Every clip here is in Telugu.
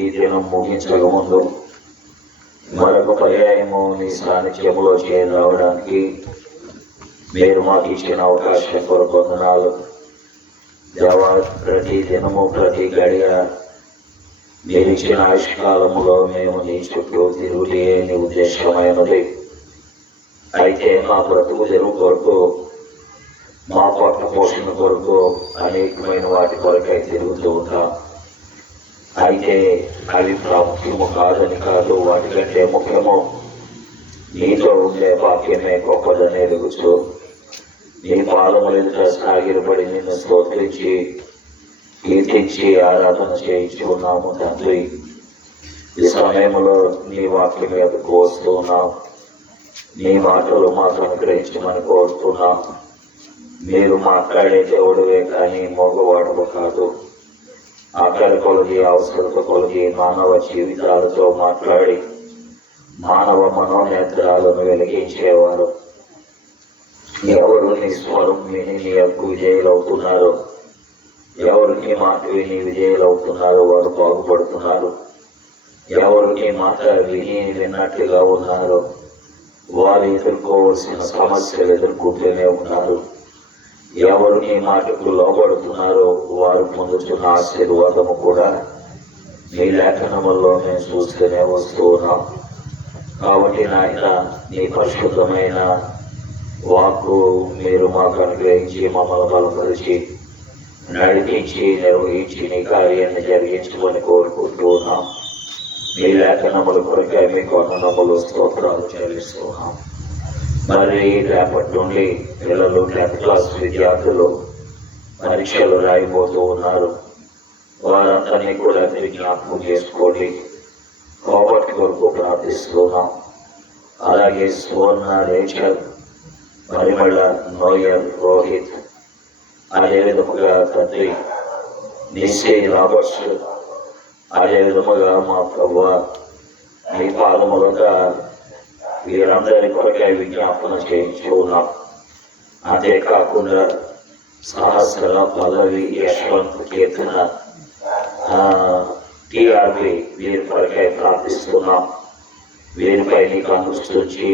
ఈ దినం ముగించక ముందు మరొక పర్యాయము నీ సాన్నిధ్యములో చేరవడానికి మీరు మాకు ఇచ్చిన అవకాశం కొరకు వందనాలు దేవా. ప్రతి దినము ప్రతి గడియ మీరు ఇచ్చిన ఆయుష్కాలములో మేము నీ చుట్టూ తిరుగుటే నీ ఉద్దేశమైనది. అయితే మా బ్రతుకు తెరువు కొరకు, మా పొట్ట పోషణ కొరకు అనేకమైన వాటి కొరకై తిరుగుతూ ఉంటాం. అయితే అవి ప్రాముఖ్యము కాదని కాదు, వాటికంటే ముఖ్యము నీతో ఉండే వాక్యమే గొప్పదని ఎదుగుతూ నీ పాదముల ఎదుట సాగిరపడి నిన్ను స్తోత్రించి కీర్తించి ఆరాధన చేయించుకున్నాము తండ్రి. ఈ సమయంలో నీ వాక్యం ఎదుకు వస్తున్నాం. నీ మాటలు మాకు అనుగ్రహించమని కోరుతున్నాం. మీరు మాట్లాడే దేవుడువే కానీ మగవాడవు కాదు. ఆకలి కొలిగి, అవసరత కొలిగి మానవ జీవితాలతో మాట్లాడి మానవ మనోనేత్రాలను వెలిగించేవారు. ఎవరు నీ స్వరం విని నీ యొక్క విజయులవుతున్నారో, ఎవరు నీ మాట విని విజయులవుతున్నారో వారు బాగుపడుతున్నారు. ఎవరు నీ మాట విని విన్నట్లుగా ఉన్నారో వారు ఎదుర్కోవాల్సిన సమస్యలు ఎదుర్కొంటూనే ఉన్నారు. ఎవరు నీ మాటకు లోబడుతున్నారో వారు పొందుతున్న ఆశీర్వాదము కూడా నీ లేఖనముల్లో మేము చూస్తూనే వస్తూ ఉన్నాం. కాబట్టి నాయన, నీ పరిశుద్ధమైన వాక్కు మీరు మాకు అనుగ్రహించి మమ్మల్ని బలపరిచి నడిపించి నిర్వహించి నీ కార్యాన్ని జరిగించమని కోరుకుంటూ ఉన్నాం. మీ లేఖనముల కొరకై మీకు వందనములు స్తోత్రాలు చెల్లిస్తున్నాం. మరి రేపటి నుండి పిల్లలు 10th క్లాస్ విద్యార్థులు పరీక్షలు రాయిపోతూ ఉన్నారు. వారందరినీ కూడా మీరు జ్ఞాపకం చేసుకోండి. కోపటి కొరకు ప్రార్థిస్తున్నాం. అలాగే సువర్ణ, రేచల్, పరిమళ, నోయల్, రోహిత్, అదే విధముగా తండ్రి నిశ్చయ, రాబర్ట్స్, అదే విధముగా మా ప్రభువ మీ పాదములుగా వీరందరి కొరకై విజ్ఞాపన చేయించుకున్నాం. అంతేకాకుండా సహస్ర, పల్లవి, యశ్వంత్, కీర్తన, టీఆర్బి వీరి కొరకై ప్రార్థిస్తున్నాం. వీరిపై నీకు అనుసరించి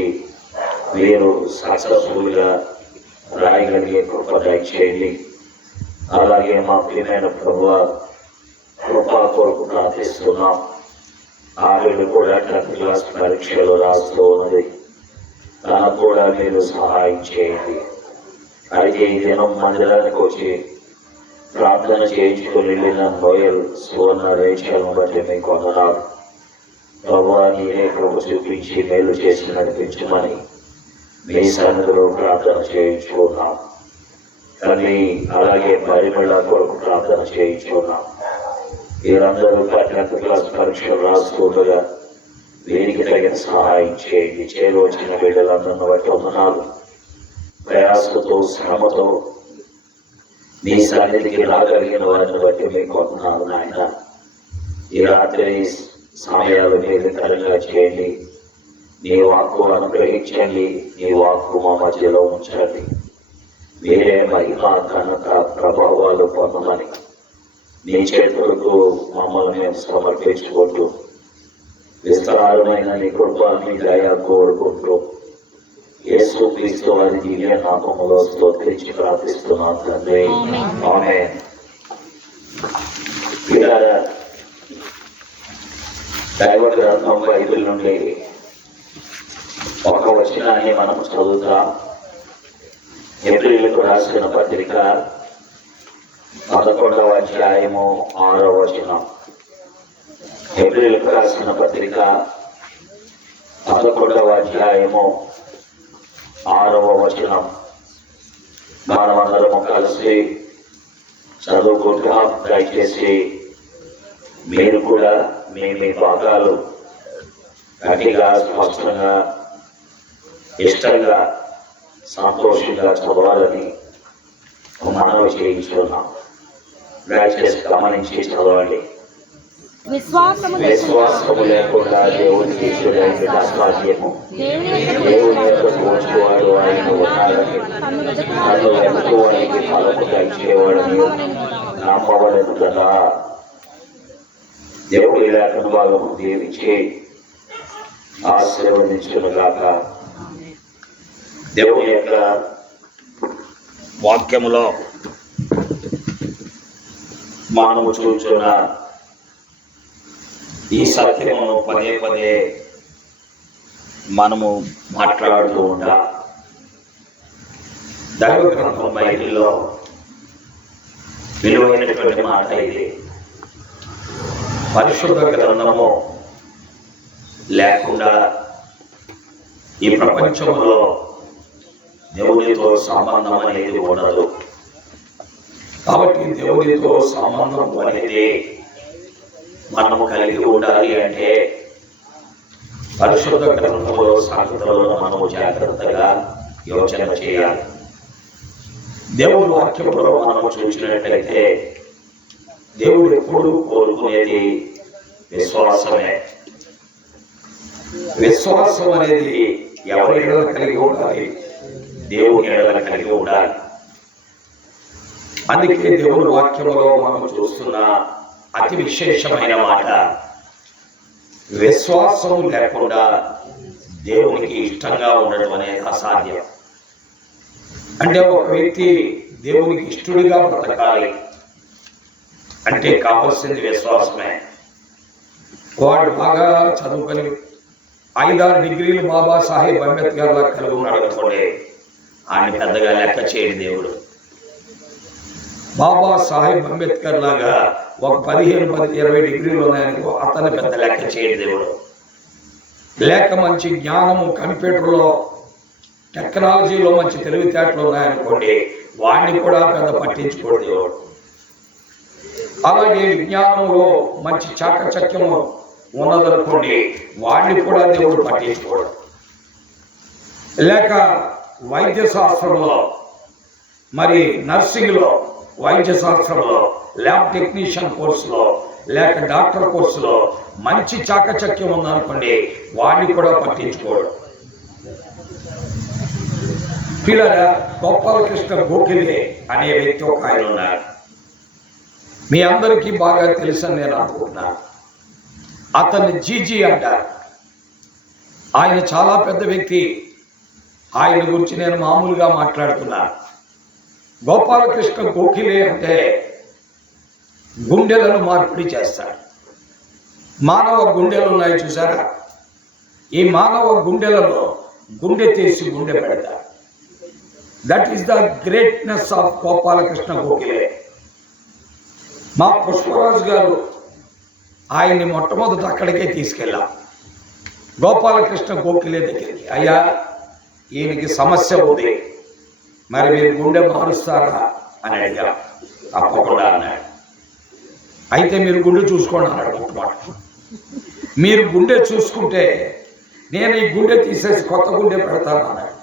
వీరు సక్సెస్ఫుల్గా రాయగలిగే కృప దయచేయండి. అలాగే మా ప్రియమైన ప్రభువ కృపా కొరకు ప్రార్థిస్తున్నాం. ఆవిడ కూడా 10th క్లాస్ పరీక్షలు రాస్తూ ఉన్నది. తనకు కూడా మీరు సహాయం చేయండి. అయితే ఈ దినం మందిరానికి వచ్చి ప్రార్థన చేయించుకుని వెళ్ళిన నోయల్, సువర్ణ, రేచల్ను బట్టి మీకు వందనాలు. ప్రభువా, నేనే కృప చూపించి మేలు చేసి నడిపించమని మీ సన్నిధిలో ప్రార్థన చేయించుకున్నాం తల్లి. అలాగే పరిమళ కొరకు ప్రార్థన చేయించుకున్నాం. వీరందరూ 10th క్లాస్ పరీక్షలు రాస్తుండగా వీరికి తగిన సహాయం చేయండి. చేరువచ్చిన బిడ్డలందరిని బట్టి వందనాలు. ప్రయాసతో, శ్రమతో మీ సన్నిధికి రాగలిగిన వారిని బట్టి మీకు వందనాలు నాయన. ఈ రాత్రి సమయాలు మేలుకరంగా చేయండి. నీ వాక్కు అనుగ్రహించండి. నీ వాక్కు మా మధ్యలో ఉంచండి. మీరే మహిమ, ఘనత, ప్రభావాలు పొందమని నీ చేతులకు మమ్మల్ని మేము సమర్పించుకుంటూ విస్తారమైన నీ కృప, నీ దయ కోరుకుంటూ యేసుక్రీస్తు వారి దివ్య నామములో స్తోత్రించి ప్రార్థిస్తున్నాం తండ్రి. ఆమేన్. దైవ గ్రంథం బైబిల్ నుండి ఒక వచనాన్ని మనం చదువుతాం. ఏప్రిల్కు రాసిన పత్రిక 11వ అధ్యాయము 6వ వచనం. ఏప్రిల్కు రాసిన పత్రిక 11వ అధ్యాయము 6వ వచనం. మనమందరము కలిసి చదువుకుంటాం. దయచేసి మీరు కూడా మీ భాగాలు గట్టిగా, స్పష్టంగా, ఇష్టంగా, సంతోషంగా చదవాలని మనవి చేయించుకున్నాం. దయచేసి గమనించి చదవండి. విశ్వాసము లేకుండా దేవునికి ఇష్టమైన అసాధ్యము. దేవుని యొక్కకు వచ్చేవాడు ఆయన ఉన్నాడని, నన్ను వెతుకువానికి ఫలము దయచేవాడని నమ్మవలేదు కదా. దేవుడు ఈ లేఖన భాగము దీవించి ఆశీర్వదించునుగాక. దేవుని యొక్క వాక్యములో మనము చూచున్న ఈ సత్యమును పదే పదే మనము మాట్లాడుతూ ఉండా దైవ గ్రంథం బైబిల్లో విలువైనటువంటి మాట ఇది. పరిశుద్ధ గ్రంథము లేకుండా ఈ ప్రపంచంలో దేవునితో సంబంధం అనేది ఉండదు. కాబట్టి దేవునితో సంబంధం అనేది మనము కలిగి ఉండాలి అంటే పరిశుద్ధ గ్రంథంలో సంగతులను మనము జాగ్రత్తగా యోచన చేయాలి. దేవుని వాక్యంలో మనము చూసినట్లయితే దేవుడు ఎప్పుడు కోరుకునేది విశ్వాసమే. విశ్వాసం అనేది ఎవరి ఎడల కలిగి ఉండాలి? దేవుని ఎడల కలిగి ఉండాలి. అందుకే దేవుని వాక్యంలో మనం చూస్తున్న అతి విశేషమైన మాట, విశ్వాసం లేకుండా దేవునికి ఇష్టంగా ఉండడం అనేది అసాధ్యం. అంటే ఒక వ్యక్తి దేవునికి ఇష్టడిగా బ్రతకాలి అంటే కావాల్సింది విశ్వాసమే. వాడు బాగా చదువుకొని 5-6 డిగ్రీలు బాబాసాహెబ్ అంబేద్కర్ లా కలిగి ఉన్నాడు అనుకోండి, ఆయన పెద్దగా లెక్క చేయడు దేవుడు. బాబాసాహెబ్ అంబేద్కర్ లాగా ఒక 15-20 డిగ్రీలు ఉన్నాయనుకో, అతన్ని పెద్ద లెక్క చేయడు దేవుడు. లేక మంచి జ్ఞానము, కంప్యూటర్లో టెక్నాలజీలో మంచి తెలివితేటలు ఉన్నాయనుకోండి, వాడిని కూడా పెద్ద పట్టించుకోడు దేవుడు. అలాగే విజ్ఞానంలో మంచి చాకచక్యము ఉన్నదనుకోండి, వాడిని కూడా దేవుడు పట్టించుకోడు. లేక వైద్య శాస్త్రంలో, మరి నర్సింగ్లో, వైద్య శాస్త్రంలో, ల్యాబ్ టెక్నీషియన్ కోర్సులో, లేక డాక్టర్ కోర్సులో మంచి చాకచక్యం ఉందనుకోండి, వాడిని కూడా పట్టించుకోడు. పిల్లల గోపాలకృష్ణ గోఖలే అనే వ్యక్తి ఒక ఆయన ఉన్నారు. మీ అందరికీ బాగా తెలుసని నేను అనుకుంటున్నాను. అతన్ని జీజీ అంటారు. ఆయన చాలా పెద్ద వ్యక్తి. ఆయన గురించి నేను మామూలుగా మాట్లాడుతున్నాను. గోపాలకృష్ణ గోఖలే అంటే గుండెలను మార్పిడి చేస్తాడు. మానవ గుండెలు ఉన్నాయి చూసారా, ఈ మానవ గుండెలలో గుండె తీసి గుండె పెడతాడు. That is the greatness of Gopalakrishna Gokhale. మా పుష్పరాజు గారు ఆయన్ని మొట్టమొదట అక్కడికే తీసుకెళ్ళాం, గోపాలకృష్ణ గోఖలే దగ్గరికి. అయ్యా, ఈయనకి సమస్య ఉంది, మరి మీరు గుండె మారుస్తారా అని అడిగా. తప్పకుండా అన్నాడు. అయితే మీరు గుండె చూసుకోండి అన్నాడు. మొట్టమొదటి మీరు గుండె చూసుకుంటే నేను ఈ గుండె తీసేసి కొత్త గుండె పెడతాను అన్నాడు.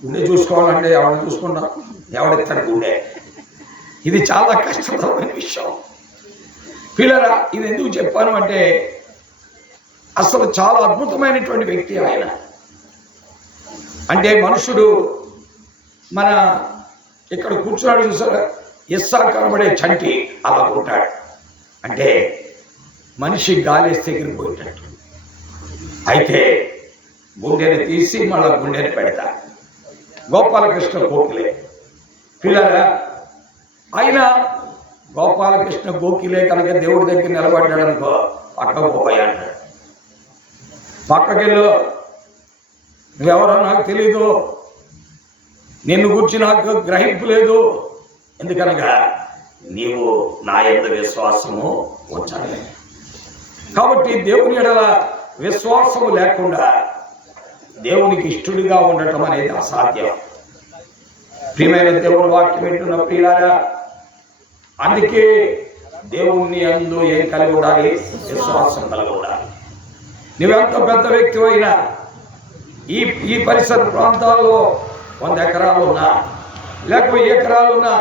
గుండె చూసుకోవాలంటే ఎవరిని చూసుకున్నా, ఎవడెత్తాడు గుండె? ఇది చాలా కష్టతరమైన విషయం. పిల్లరా, ఇది ఎందుకు చెప్పాను అంటే అసలు చాలా అద్భుతమైనటువంటి వ్యక్తి ఆయన. అంటే మనుషుడు మన ఇక్కడ కూర్చున్నాడు చూసారా, ఎస్సా కనబడే చంటి అలా ఉంటాడు. అంటే మనిషి గాలేస్తే ఎగిరిపోయేటట్టు. అయితే గుండెని తీసి మళ్ళా గుండెని పెడతా. గోపాలకృష్ణ గోఖలే. పిల్లరా, ఆయన గోపాలకృష్ణ గోఖలే కనుక దేవుడి దగ్గర నిలబడ్డాడు అనుకో, పక్కకు పోయా అంటాడు. పక్కకెళ్ళు, నువ్వెవరో నాకు తెలీదు, నిన్ను గురించి నాకు గ్రహింపు లేదు, ఎందుకనగా నీవు నా యందు విశ్వాసము ఉంచాలి. కాబట్టి దేవుని ఎడల విశ్వాసము లేకుండా దేవునికి ఇష్టడిగా ఉండటం అనేది అసాధ్యం. ప్రియమైన దేవుని వాక్యం వింటున్న ప్రియులారా, అందుకే దేవుణ్ణి యందు ఏం కలిగి ఉండాలి? విశ్వాసం కలిగి ఉండాలి. నువ్వెంత పెద్ద వ్యక్తి అయినా, ఈ పరిసర ప్రాంతాల్లో 100 ఎకరాలు ఉన్నా, లేక 1000 ఎకరాలు ఉన్నా,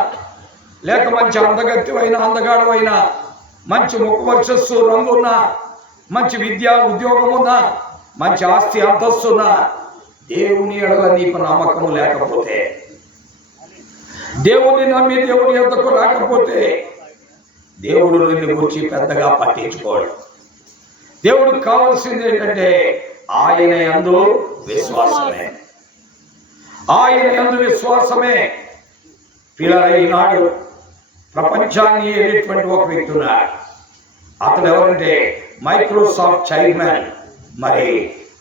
లేక మంచి అందగత్యమైనా అందగాడమైనా, మంచి ముఖ వర్చస్సు రంగు ఉన్నా, మంచి విద్యా ఉద్యోగం ఉన్నా, మంచి ఆస్తి అంతస్తు ఉన్నా, దేవుని ఎడల నీకు నమ్మకము లేకపోతే, దేవుని నమ్మి దేవుని యొద్దకు రాకపోతే దేవుడు నిన్ను గురించి పెద్దగా పట్టించుకోడు. దేవుడికి కావాల్సింది ఏంటంటే ఆయన యందు విశ్వాసమే. ఆయన యందు విశ్వాసమే. పిల్లల ఈనాడు ప్రపంచాన్ని ఏలేటువంటి ఒక వ్యక్తి ఉన్నాడు. అతను ఎవరంటే మైక్రోసాఫ్ట్ చైర్మన్ మరి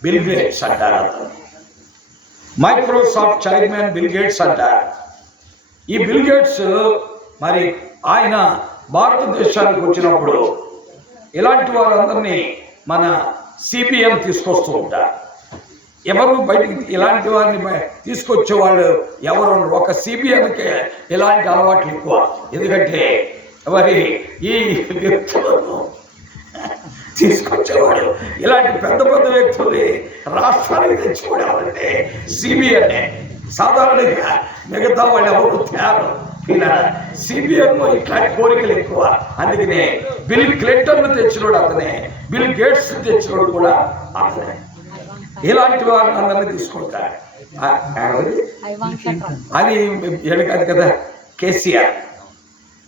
బిల్ గేట్స్ అంటారు. అతను మైక్రోసాఫ్ట్ చైర్మన్ బిల్ గేట్స్ అంటారు. ఈ బిల్ గేట్స్ మరి ఆయన భారతదేశానికి వచ్చినప్పుడు ఇలాంటి వారందరినీ మన సిబిఎం తీసుకొస్తూ ఉంటారు. ఎవరు బయటికి ఇలాంటి వారిని తీసుకొచ్చేవాళ్ళు ఎవరు? ఒక సిబిఎంకే ఇలాంటి అలవాట్లు ఎక్కువ. ఎందుకంటే మరి ఈ వ్యక్తులను తీసుకొచ్చేవాడు ఇలాంటి పెద్ద పెద్ద వ్యక్తుల్ని రాష్ట్రానికి తెచ్చుకోవడాలంటే సిబిఐనే. సాధారణంగా మిగతా వాళ్ళు ఎవరు తయారు. ఇలా సిబిఐలో ఇట్లాంటి కోరికలు ఎక్కువ. అందుకనే బిల్ క్లింటన్ తెచ్చినోడు అతనే, బిల్ గేట్స్ తెచ్చినోడు కూడా అతనే. ఇలాంటి వారిని అందరినీ తీసుకుంటాడు. అది ఎడకాదు కదా కేసీఆర్.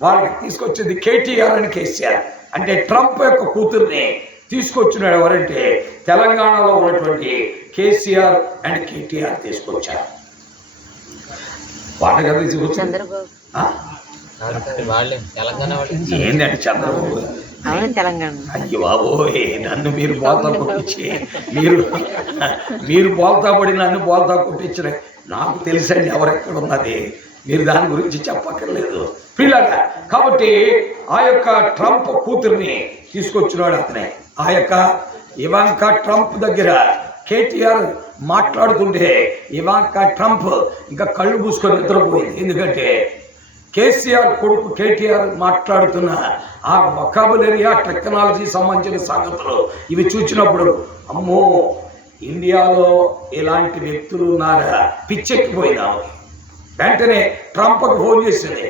వాళ్ళకి తీసుకొచ్చింది కేటీఆర్ అని. కేసీఆర్ అంటే ట్రంప్ యొక్క కూతుర్ని తీసుకొచ్చినాడు. ఎవరంటే తెలంగాణలో ఉన్నటువంటి కేసీఆర్ అండ్ కేటీఆర్ తీసుకొచ్చారు. వాళ్ళ కదా తీసుకొచ్చారు. ఏంటంటే చంద్రబాబు అయ్యో బాబోయ్, నన్ను మీరు బోల్తా కొట్టించి మీరు బోల్తా పడి నన్ను బోల్తా కొట్టించిన నాకు తెలుసండి ఎవరెక్కడ ఉన్నది. మీరు దాని గురించి చెప్పక్కర్లేదు పిల్లగా. కాబట్టి ఆ యొక్క ట్రంప్ కూతుర్ని తీసుకొచ్చినాడు అతనే. ఆ యొక్క ఇవాంకా ట్రంప్ దగ్గర కేటీఆర్ మాట్లాడుతుంటే ఇవాంకా ట్రంప్ ఇంకా కళ్ళు మూసుకొని నిద్రపోయింది. ఎందుకంటే కేసీఆర్ కొడుకు కేటీఆర్ మాట్లాడుతున్న ఆ వొకాబులరీ, ఆ టెక్నాలజీ సంబంధించిన సంగతులు ఇవి చూసినప్పుడు అమ్మో ఇండియాలో ఇలాంటి వ్యక్తులు ఉన్నారా పిచ్చెక్కిపోయినాము. వెంటనే ట్రంప్కు ఫోన్ చేసింది.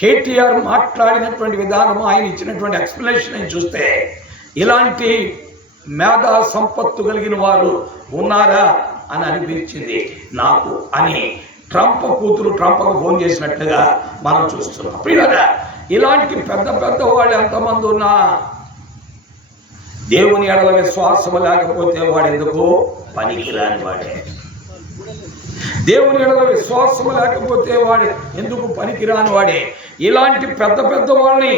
కేటీఆర్ మాట్లాడినటువంటి విధానం, ఆయన ఇచ్చినటువంటి ఎక్స్ప్లెనేషన్ చూస్తే ఇలాంటి మేధా సంపత్తు కలిగిన వారు ఉన్నారా అని అనిపించింది నాకు అని ట్రంప్ కూతురు ట్రంప్కు ఫోన్ చేసినట్లుగా మనం చూస్తున్నాం. పిల్లరా, ఇలాంటి పెద్ద పెద్ద వాళ్ళు ఎంతమంది ఉన్నా దేవుని ఎడల విశ్వాసం లేకపోతే వాడు ఎందుకు పనికిరాని వాడే. దేవుని ఎడల విశ్వాసం లేకపోతే వాడు ఎందుకు పనికిరాని వాడే. ఇలాంటి పెద్ద పెద్ద వాళ్ళని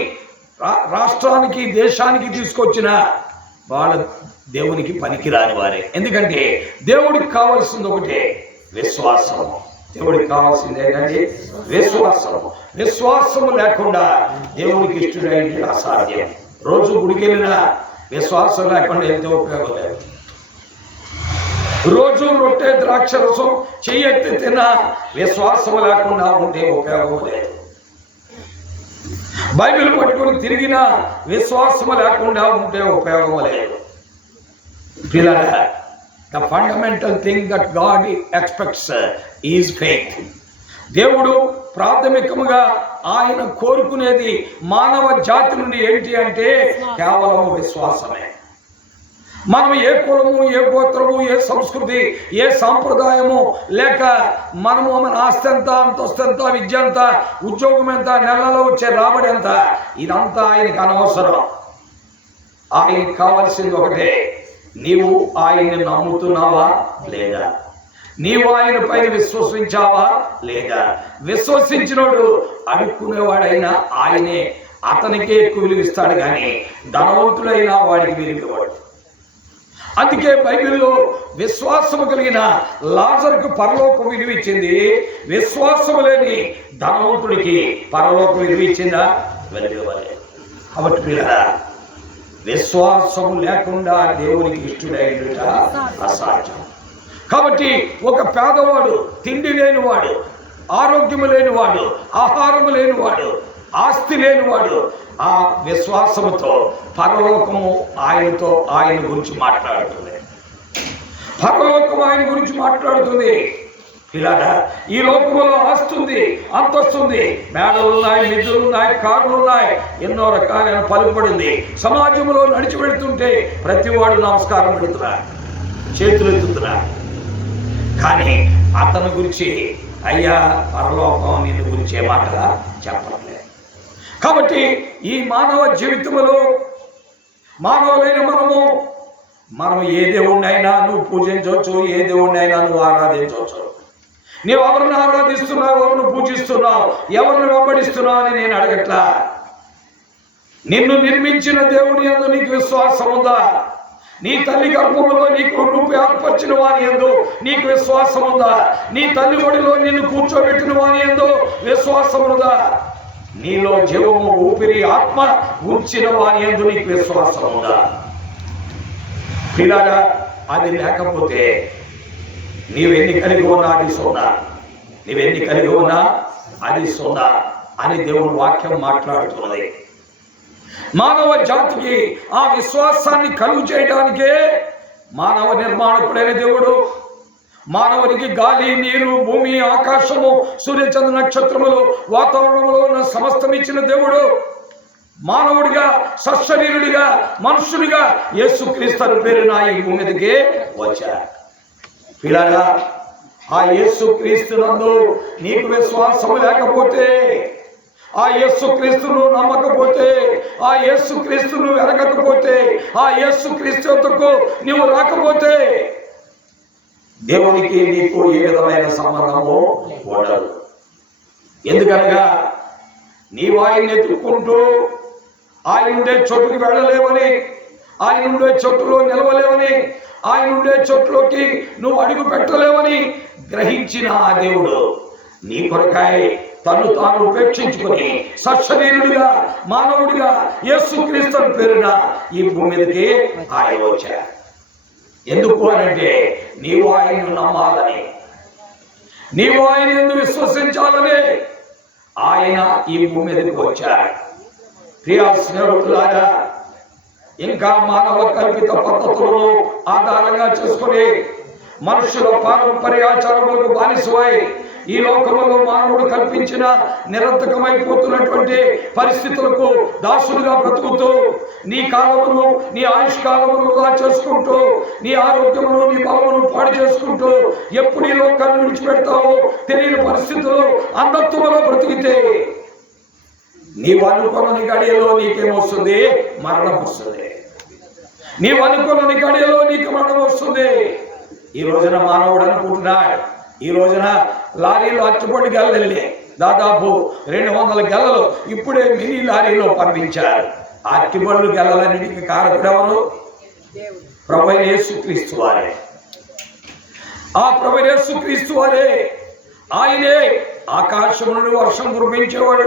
రాష్ట్రానికి దేశానికి తీసుకొచ్చిన వాళ్ళ దేవునికి పనికిరాని వారే. ఎందుకంటే దేవుడికి కావాల్సింది ఒకటే, విశ్వాసం. దేవుడికి కావాల్సింది ఏంటంటే విశ్వాసం. విశ్వాసము లేకుండా దేవునికి ఇష్టడైంది అసాధ్యం. రోజు గుడికి వెళ్ళినా విశ్వాసం లేకుండా ఎంతో ఉపయోగం లేదు. రోజు రొట్టె ద్రాక్ష రసం చెయ్యెత్తి తిన్నా విశ్వాసం లేకుండా ఉంటే ఉపయోగం లేదు. బైబిల్ పట్టుకుని తిరిగినా విశ్వాసం లేకుండా ఉంటే ఉపయోగం లేదు. పిల్లరా, the fundamental thing that God expects is faith. దేవుడు ప్రాథమికముగా ఆయన కోరుకునేది మానవ జాతి నుండి ఏంటి అంటే కేవలం విశ్వాసమే. మనం ఏ కులము, ఏ గోత్రము, ఏ సంస్కృతి, ఏ సాంప్రదాయము లేక మనము మన ఆస్తి ఎంత, అంతస్తు ఎంత, విద్య ఎంత, ఉద్యోగం ఎంత, నెలలో వచ్చే రాబడి ఎంత, ఇదంతా ఆయనకు అనవసరం. ఆయనకు కావాల్సింది ఒకటే, నీవు ఆయన్ని నమ్ముతున్నావా లేదా, నీవు ఆయన పైన విశ్వసించావా లేదా. విశ్వసించినోడు అడుక్కునేవాడైనా ఆయనే, అతనికే ఎక్కువ విలువిస్తాడు కానీ ధనవంతుడైనా వాడికి విలువవాడు. అందుకే బైబిల్లో విశ్వాసము కలిగిన లాజరుకు పరలోకం విలువిచ్చింది, విశ్వాసము లేని ధనవంతుడికి పరలోకం విలువిచ్చిందా? వెలువలేదు. కాబట్టి పిల్లరా, విశ్వాసము లేకుండా దేవునికి ఇష్టడైనట అసాధ్యం. కాబట్టి ఒక పేదవాడు, తిండి లేనివాడు, ఆరోగ్యము లేనివాడు, ఆహారము లేనివాడు, ఆస్తి లేనివాడు ఆ విశ్వాసముతో పరలోకము ఆయనతో ఆయన గురించి మాట్లాడుతుంది. పరలోకము ఆయన గురించి మాట్లాడుతుంది. ఇలాగా ఈ లోకంలో ఆస్తుంది, అంతస్తుంది, మేడలున్నాయి, మిద్దులున్నాయి, కార్లున్నాయి, ఎన్నో రకాలైన పలుకుబడింది. సమాజంలో నడిచి పెడుతుంటే ప్రతివాడు నమస్కారం పెడుతున్నాడు, చేతులు ఎత్తుతున్నాడు. కానీ అతని గురించి అయ్యా పరలోకం నిన్ను గురించి ఏ మాటగా చెప్పట్లేదు. కాబట్టి ఈ మానవ జీవితంలో మానవులైన మనం ఏ దేవుణ్ణైనా నువ్వు పూజించవచ్చు, ఏ దేవుణ్ణైనా నువ్వు ఆరాధించవచ్చు. నీవు ఎవరిని ఆరాధిస్తున్నావు, ఎవరిని పూజిస్తున్నావు, ఎవరిని వెంబడిస్తున్నావు అని నేను అడగట్లా. నిన్ను నిర్మించిన దేవుని యందు నీకు విశ్వాసం ఉందా? నీ తల్లి గర్భములో నీకు రూపి ఏర్పరిచిన వాని యందు నీకు విశ్వాసం ఉందా? నీ తల్లి ఒడిలో నిన్ను కూర్చోబెట్టిన వాని యందు విశ్వాసం ఉందా? నీలో జీవము, ఊపిరి, ఆత్మ ఉంచిన వాని యందు నీకు విశ్వాసం ఉందా? పిల్లగా అది లేకపోతే నీవెన్ని కలిగి ఉన్నా అది సున్నా, నీవెన్ని కలిగి ఉన్నా అది సున్నా అని దేవుని వాక్యం మాట్లాడుతున్నది. మానవ జాతికి ఆ విశ్వాసాన్ని కలుగు చేయడానికే మానవ నిర్మాణకుడైన దేవుడు మానవునికి గాలి, నీరు, భూమి, ఆకాశము, సూర్యచంద్ర నక్షత్రములు, వాతావరణంలో ఉన్న సమస్తం ఇచ్చిన దేవుడు మానవుడిగా, సశరీరుడిగా, మనుషుడిగా యేసుక్రీస్తు పేరున ఈ భూమి మీదకి వచ్చారు. పిల్లగా ఆ యేసుక్రీస్తునందు నీకు విశ్వాసం లేకపోతే, ఆ యేసుక్రీస్తును నమ్మకపోతే, ఆ యేసుక్రీస్తును ఎరగకపోతే, ఆ యేసుక్రీస్తుకు నీవు రాకపోతే దేవునికి నీకు ఏ విధమైన సంబంధము ఉండదు. ఎందుకనగా నీవు ఆయన్ని ఎత్తుక్కుంటూ ఆయన ఉండే చోటుకి వెళ్ళలేవని, ఆయన ఉండే చోటులో నిలవలేవని, ఆయన ఉండే చోట్లోకి నువ్వు అడుగు పెట్టలేవని గ్రహించిన ఆ దేవుడు నీ కొరకాయ తను తాను ఉపేక్షించుకొని సశరీరుడిగా, మానవుడిగా యేసుక్రీస్తు పేరున ఈ భూమి మీదకి ఆయన వచ్చారు. ఎందుకు అనంటే నీవు ఆయన్ను నమ్మాలని, నీవు ఆయన యందు విశ్వసించాలని ఆయన ఈ భూమి మీదకి వచ్చాడు. ప్రియా స్నేహితులారా, ఇంకా మానవ కల్పిత పద్ధతులను ఆధారంగా చేసుకుని మనుషుల పారంపర్యాచారములకు బానిసమై ఈ లోకములో మానవుడు కల్పించిన నిరర్థకమైపోతున్నటువంటి పరిస్థితులకు దాసులుగా బ్రతుకుతూ నీ కాలమును, నీ ఆయుష్ కాలమును వృధా చేసుకుంటూ, నీ ఆరోగ్యమును, నీ బలమును పాడు చేసుకుంటూ ఎప్పుడు ఈ లోకాన్ని విడిచిపెడతావో తెలియని పరిస్థితుల్లో అంధత్వములో బ్రతికితే నీవు అనుకోని గడియలో నీకేమొస్తుంది? మరణం వస్తుంది. నీవు అనుకోని గడియలో నీకు మరణం వస్తుంది. ఈ రోజున మానవుడు అనుకుంటున్నాడు, ఈ రోజున లారీలో అచ్చుపొడి గెలలే దాదాపు 200 గెలలు ఇప్పుడే మినీ లారీలో పంపించారు. ఆ అట్టిపళ్ళు గెలలన్నిటికీ కారకుడెవరు? ప్రభువైన యేసుక్రీస్తు వారే. ఆ ప్రభువైన యేసుక్రీస్తు వారే. ఆయనే ఆకాశము నుండి వర్షం కురిపించేవాడు,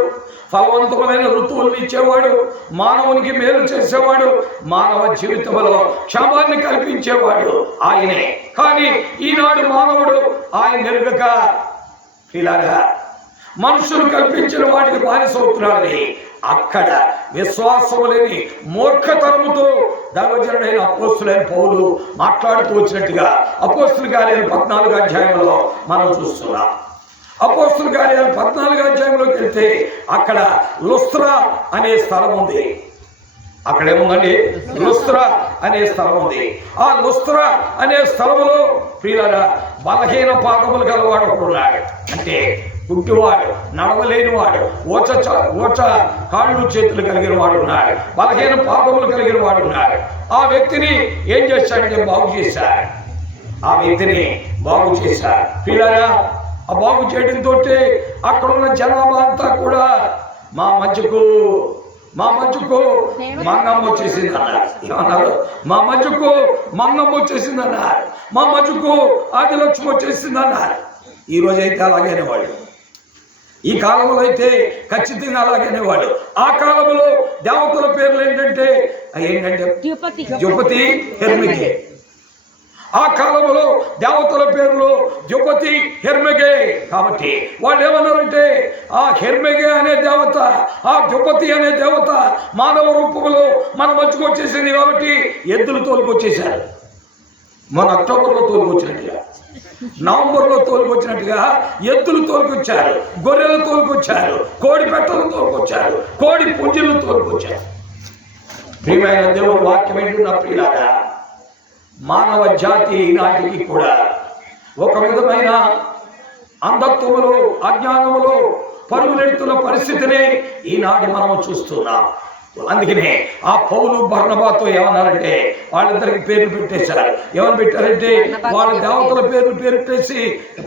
ఫలవంతమైన ఋతువులను ఇచ్చేవాడు, మానవునికి మేలు చేసేవాడు, మానవ జీవితంలో క్షేమాన్ని కల్పించేవాడు ఆయనే. కానీ ఈనాడు మానవుడు ఆయన ఎరుగక ఇలాగా మనుషులు కల్పించిన వాటికి బానిసవుతున్నాడని అక్కడ విశ్వాసము లేని మూర్ఖతరముతో దైవజనుడైన అపోస్తులైన పౌలు మాట్లాడుతూ వచ్చినట్టుగా అపోస్తుల కార్యాలు 14వ అధ్యాయంలో మనం చూస్తున్నాం. అపోస్తుల కార్యాలు 14వ అధ్యాయంలోకి వెళ్తే అక్కడ లుస్త్రా అనే స్థలం ఉంది. అక్కడ ఏముందండి? లుస్త్రా అనే స్థలం ఉంది. ఆ లుస్త్రా అనే స్థలములో ప్రియులారా బలహీన పాదములు గలవాడు ఒకడున్నాడు. అంటే గుడ్డివాడు, నడవలేనివాడు, ఓచ కాళ్ళు చేతులు కలిగిన వాడు ఉన్నాడు, బలహీన పాదములు కలిగిన వాడు ఉన్నాడు. ఆ వ్యక్తిని ఏం చేశాడంటే బాగు చేశాడు. ఆ వ్యక్తిని బాగు చేశాడు. ప్రియులారా ఆ బాగు చేయడంతో అక్కడున్న జనాభా అంతా కూడా మా మధ్యకు మంగమ్మ వచ్చేసింది అన్నారు. ఏమన్నారు? మా మధ్యకు మంగమ్మ వచ్చేసింది అన్నారు. మా మధ్యకు ఆదిలక్ష్మి వచ్చేసింది అన్నారు. ఈ రోజైతే అలాగైన వాళ్ళు, ఈ కాలంలో అయితే ఖచ్చితంగా అలాగైన వాళ్ళు. ఆ కాలంలో దేవతల పేర్లు ఏంటంటే ద్యుపతి, హెర్మిగే. ఆ కాలంలో దేవతల పేర్లు ద్యుపతి, హెర్మెగే. కాబట్టి వాళ్ళు ఏమన్నారంటే ఆ హెర్మెగే అనే దేవత, ఆ ద్యుపతి అనే దేవత మానవ రూపంలో మన మధ్యకు వచ్చేసింది కాబట్టి ఎద్దులు తోలుకొచ్చేసారు. మన అక్టోబర్లో తోలుకొచ్చినట్టుగా, నవంబర్లో తోలుకొచ్చినట్టుగా ఎద్దులు తోలుకొచ్చారు, గొర్రెలు తోలుకొచ్చారు, కోడి పెట్టలు తోలుకొచ్చారు, కోడి పుంజులు తోలుకొచ్చారు. ప్రియమైన దేవుడు వాక్యం ఏంటి నా ప్రియులారా, మానవ జాతి నాటికి కూడా ఒక విధమైన అంధత్వములో, అజ్ఞానములో పరుగులెడుతున్న పరిస్థితిని ఈనాడు మనం చూస్తున్నాం. అందుకనే ఆ పౌలు బర్నబాతో ఏమన్నారంటే వాళ్ళిద్దరికి పేర్లు పెట్టేశారు. ఏమని పెట్టారంటే వాళ్ళ దేవతల పేర్లు పెట్టేసి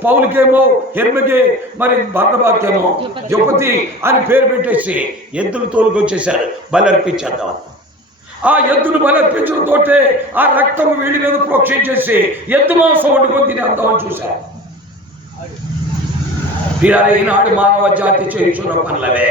పౌలుకేమో హెర్మెగే, మరి బర్నబాకేమో జపతి అని పేరు పెట్టేసి ఎద్దులు తోలుకొచ్చేశారు. బలి అర్పించేద్దాం. ఆ ఎద్దును బలర్పించడంతో ఆ రక్తం వీడి మీద ప్రోక్షించేసి ఎద్దు మాంసం వండుకొని తినేద్దామని చూశారు. ఈనాడు మానవ జాతి చేయించున్న పనులవే.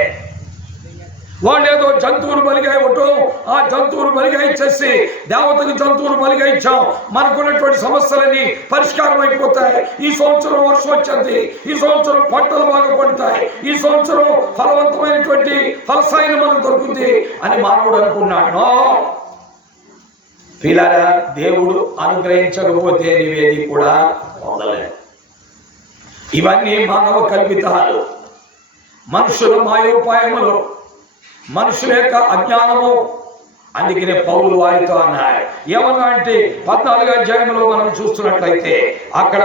వాళ్ళు ఏదో జంతువులు బలిగా ఇవ్వటం, ఆ జంతువులు బలిగా ఇచ్చేసి దేవతకు జంతువులు బలిగా ఇచ్చాం, మనకున్నటువంటి సమస్యలని పరిష్కారం అయిపోతాయి. ఈ సంవత్సరం వర్షం వచ్చింది, ఈ సంవత్సరం పంటలు బాగా పడతాయి, ఈ సంవత్సరం ఫలవంతమైనటువంటి ఫలసాయం మనకు దొరుకుతుంది అని మానవుడు అనుకున్నాడు. పిల్లరా, దేవుడు అనుగ్రహించకపోతే నీవేది కూడా పొందలేదు. ఇవన్నీ మానవ కల్పితాలు, మనుషుల మాయోపాయములు, మనుషుల యొక్క అజ్ఞానము. అందుకనే పౌలు వారితో అన్నాడు. ఏమన్నా అంటే 14వ అధ్యాయంలో మనం చూస్తున్నట్లయితే అక్కడ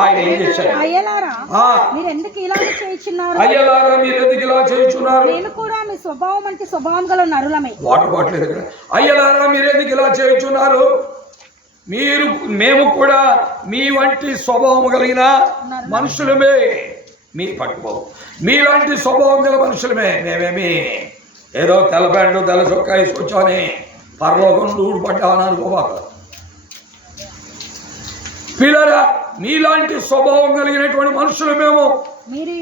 ఆయన ఏం చేశాడు? అయ్యలారా మీరు ఎందుకు ఇలా చేయుచున్నారు? నేను కూడా మీ స్వభావం అంటే స్వభావం గల నరులమే. వాటర్ బాటిల్ దగ్గర అయ్యలారా మీరు ఎందుకు ఇలా చేయుచున్నారు? మేము కూడా మీ వంటి స్వభావం కలిగిన మనుషులమే. మీ పట్టుకోవు మీలాంటి స్వభావం గల మనుషులమే. మేమేమి ఏదో తెల్ల ప్యాంటు తెల్ల చొక్కా వేసుకొచ్చామని పరలోకం ఊడిపడ్డామని అనుకోబాక. పిల్లరా, మీలాంటి స్వభావం కలిగినటువంటి మనుషులు మేము. మీరు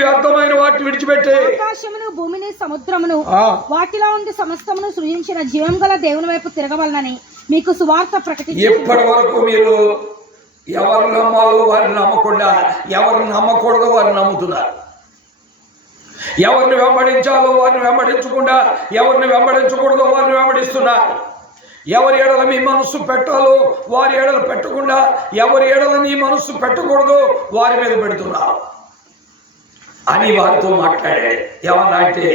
వ్యర్థమైన వాటిని విడిచిపెట్టి ఆకాశమును భూమిని సముద్రమును వాటిలో ఉండి సమస్తమును సృజించిన జీవం గల దేవుని వైపు తిరగవలనని మీకు సువార్త ప్రకటించి. ఇప్పటి వరకు మీరు ఎవరు నమ్మాలో వారిని నమ్మకుండా, ఎవరు నమ్మకూడదో వారిని నమ్ముతున్నారు. ఎవరిని వెంబడించాలో వారిని వెంబడించకుండా, ఎవరిని వెంబడించకూడదో వారిని వెంబడిస్తున్నారు. ఎవరి ఎడల మీ మనస్సు పెట్టాలో వారి ఎడలు పెట్టకుండా, ఎవరి ఎడల నీ మనస్సు పెట్టకూడదో వారి మీద పెడుతున్నారు అని వారితో మాట్లాడాడు. ఏమన్నంటే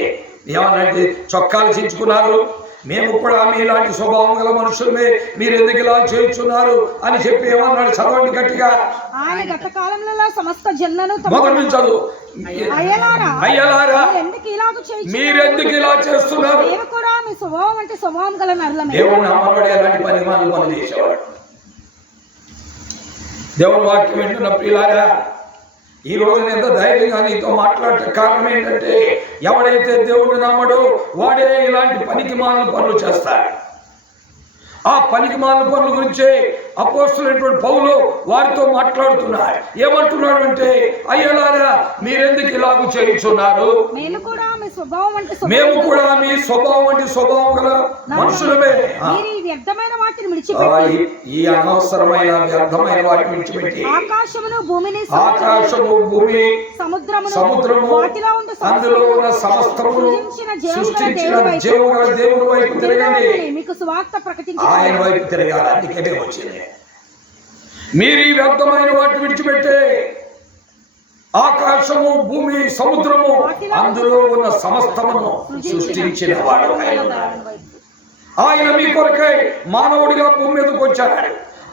చొక్కాలు చించుకున్నారు. మేము కూడా మీలాంటి స్వభావం గల మనుషులమే, మీరు ఎందుకు ఇలా చేయుచున్నారు అని చెప్పి ఏమన్నాడు? చదవండి గట్టిగా. ఆయన గత కాలంలో సమస్త జనులను మొదలుంచదు. అయ్యలారా మీరెందుకు ఇలా చేస్తున్నారు? మేము కూడా మీ స్వభావం అంటే స్వభావం గల నరులమే. దేవుడు నమ్మవాడు ఎలాంటి పనులు చేసేవాడు. దేవుని వాక్యం వింటున్న ప్రియులారా, ఈ రోజు ఎంత ధైర్యంగా నీతో మాట్లాడే కారణం ఏంటంటే, ఎవడైతే దేవుడిని నమ్మడో వాడే ఇలాంటి పనికిమాలిన పనులు చేస్తాడు. ఆ పనికిమాలిన పనుల గురించే అపోస్తలుడైనటువంటి పౌలు వారితో మాట్లాడుతున్నారు. ఏమంటున్నాడు అంటే, అయ్యలారా మీరెందుకు ఇలాగూ చేయుచున్నారు? మేము కూడా మీ స్వభావం అంటే స్వభావం గల మనుషులమే. ఈ అనవసరమైన వ్యర్థమైన వాటిని విడిచిపెట్టి ఆకాశము భూమి సముద్రము అందులో ఉన్న సమస్తమును సృష్టించిన జీవము గల దేవుని వైపు తిరగండి. మీకు సువార్త ప్రకటించి ఆయన వైపు తిరగాలి. అందుకనే వచ్చింది. మీరు ఈ వ్యర్థమైన వాటిని విడిచిపెట్టే ఆకాశము భూమి సముద్రము అందులో ఉన్న సమస్తమును సృష్టించిన వాడు ఆయన మీ కొరకై మానవుడిగా భూమి మీదకి వచ్చాడు.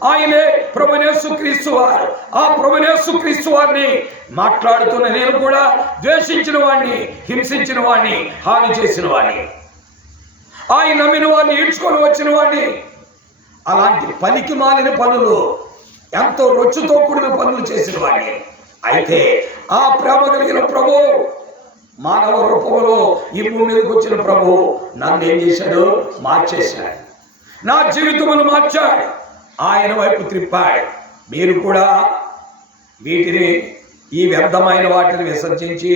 ఆయనే ప్రభువైన యేసుక్రీస్తు వారు. ఆ ప్రభువైన యేసుక్రీస్తు వారిని మాట్లాడుతున్న నేను కూడా ద్వేషించిన వాడిని, హింసించిన వాడిని, హాని చేసిన వాడిని, ఆయన నమ్మిన వాడిని ఈడ్చుకొని వచ్చిన వాడిని. అలాంటి పనికి మాలిన పనులు, ఎంతో రొచ్చుతో కూడిన పనులు చేసిన వాడిని. అయితే ఆ ప్రేమ కలిగిన ప్రభు, మానవ రూపంలో ఈ భూమి మీదకి వచ్చిన ప్రభు నన్ను ఏం చేశాడు? మార్చేశాడు. నా జీవితమును మార్చాడు. ఆయన వైపు త్రిప్పాడు. మీరు కూడా వీటిని, ఈ వ్యర్థమైన వాటిని విసర్జించి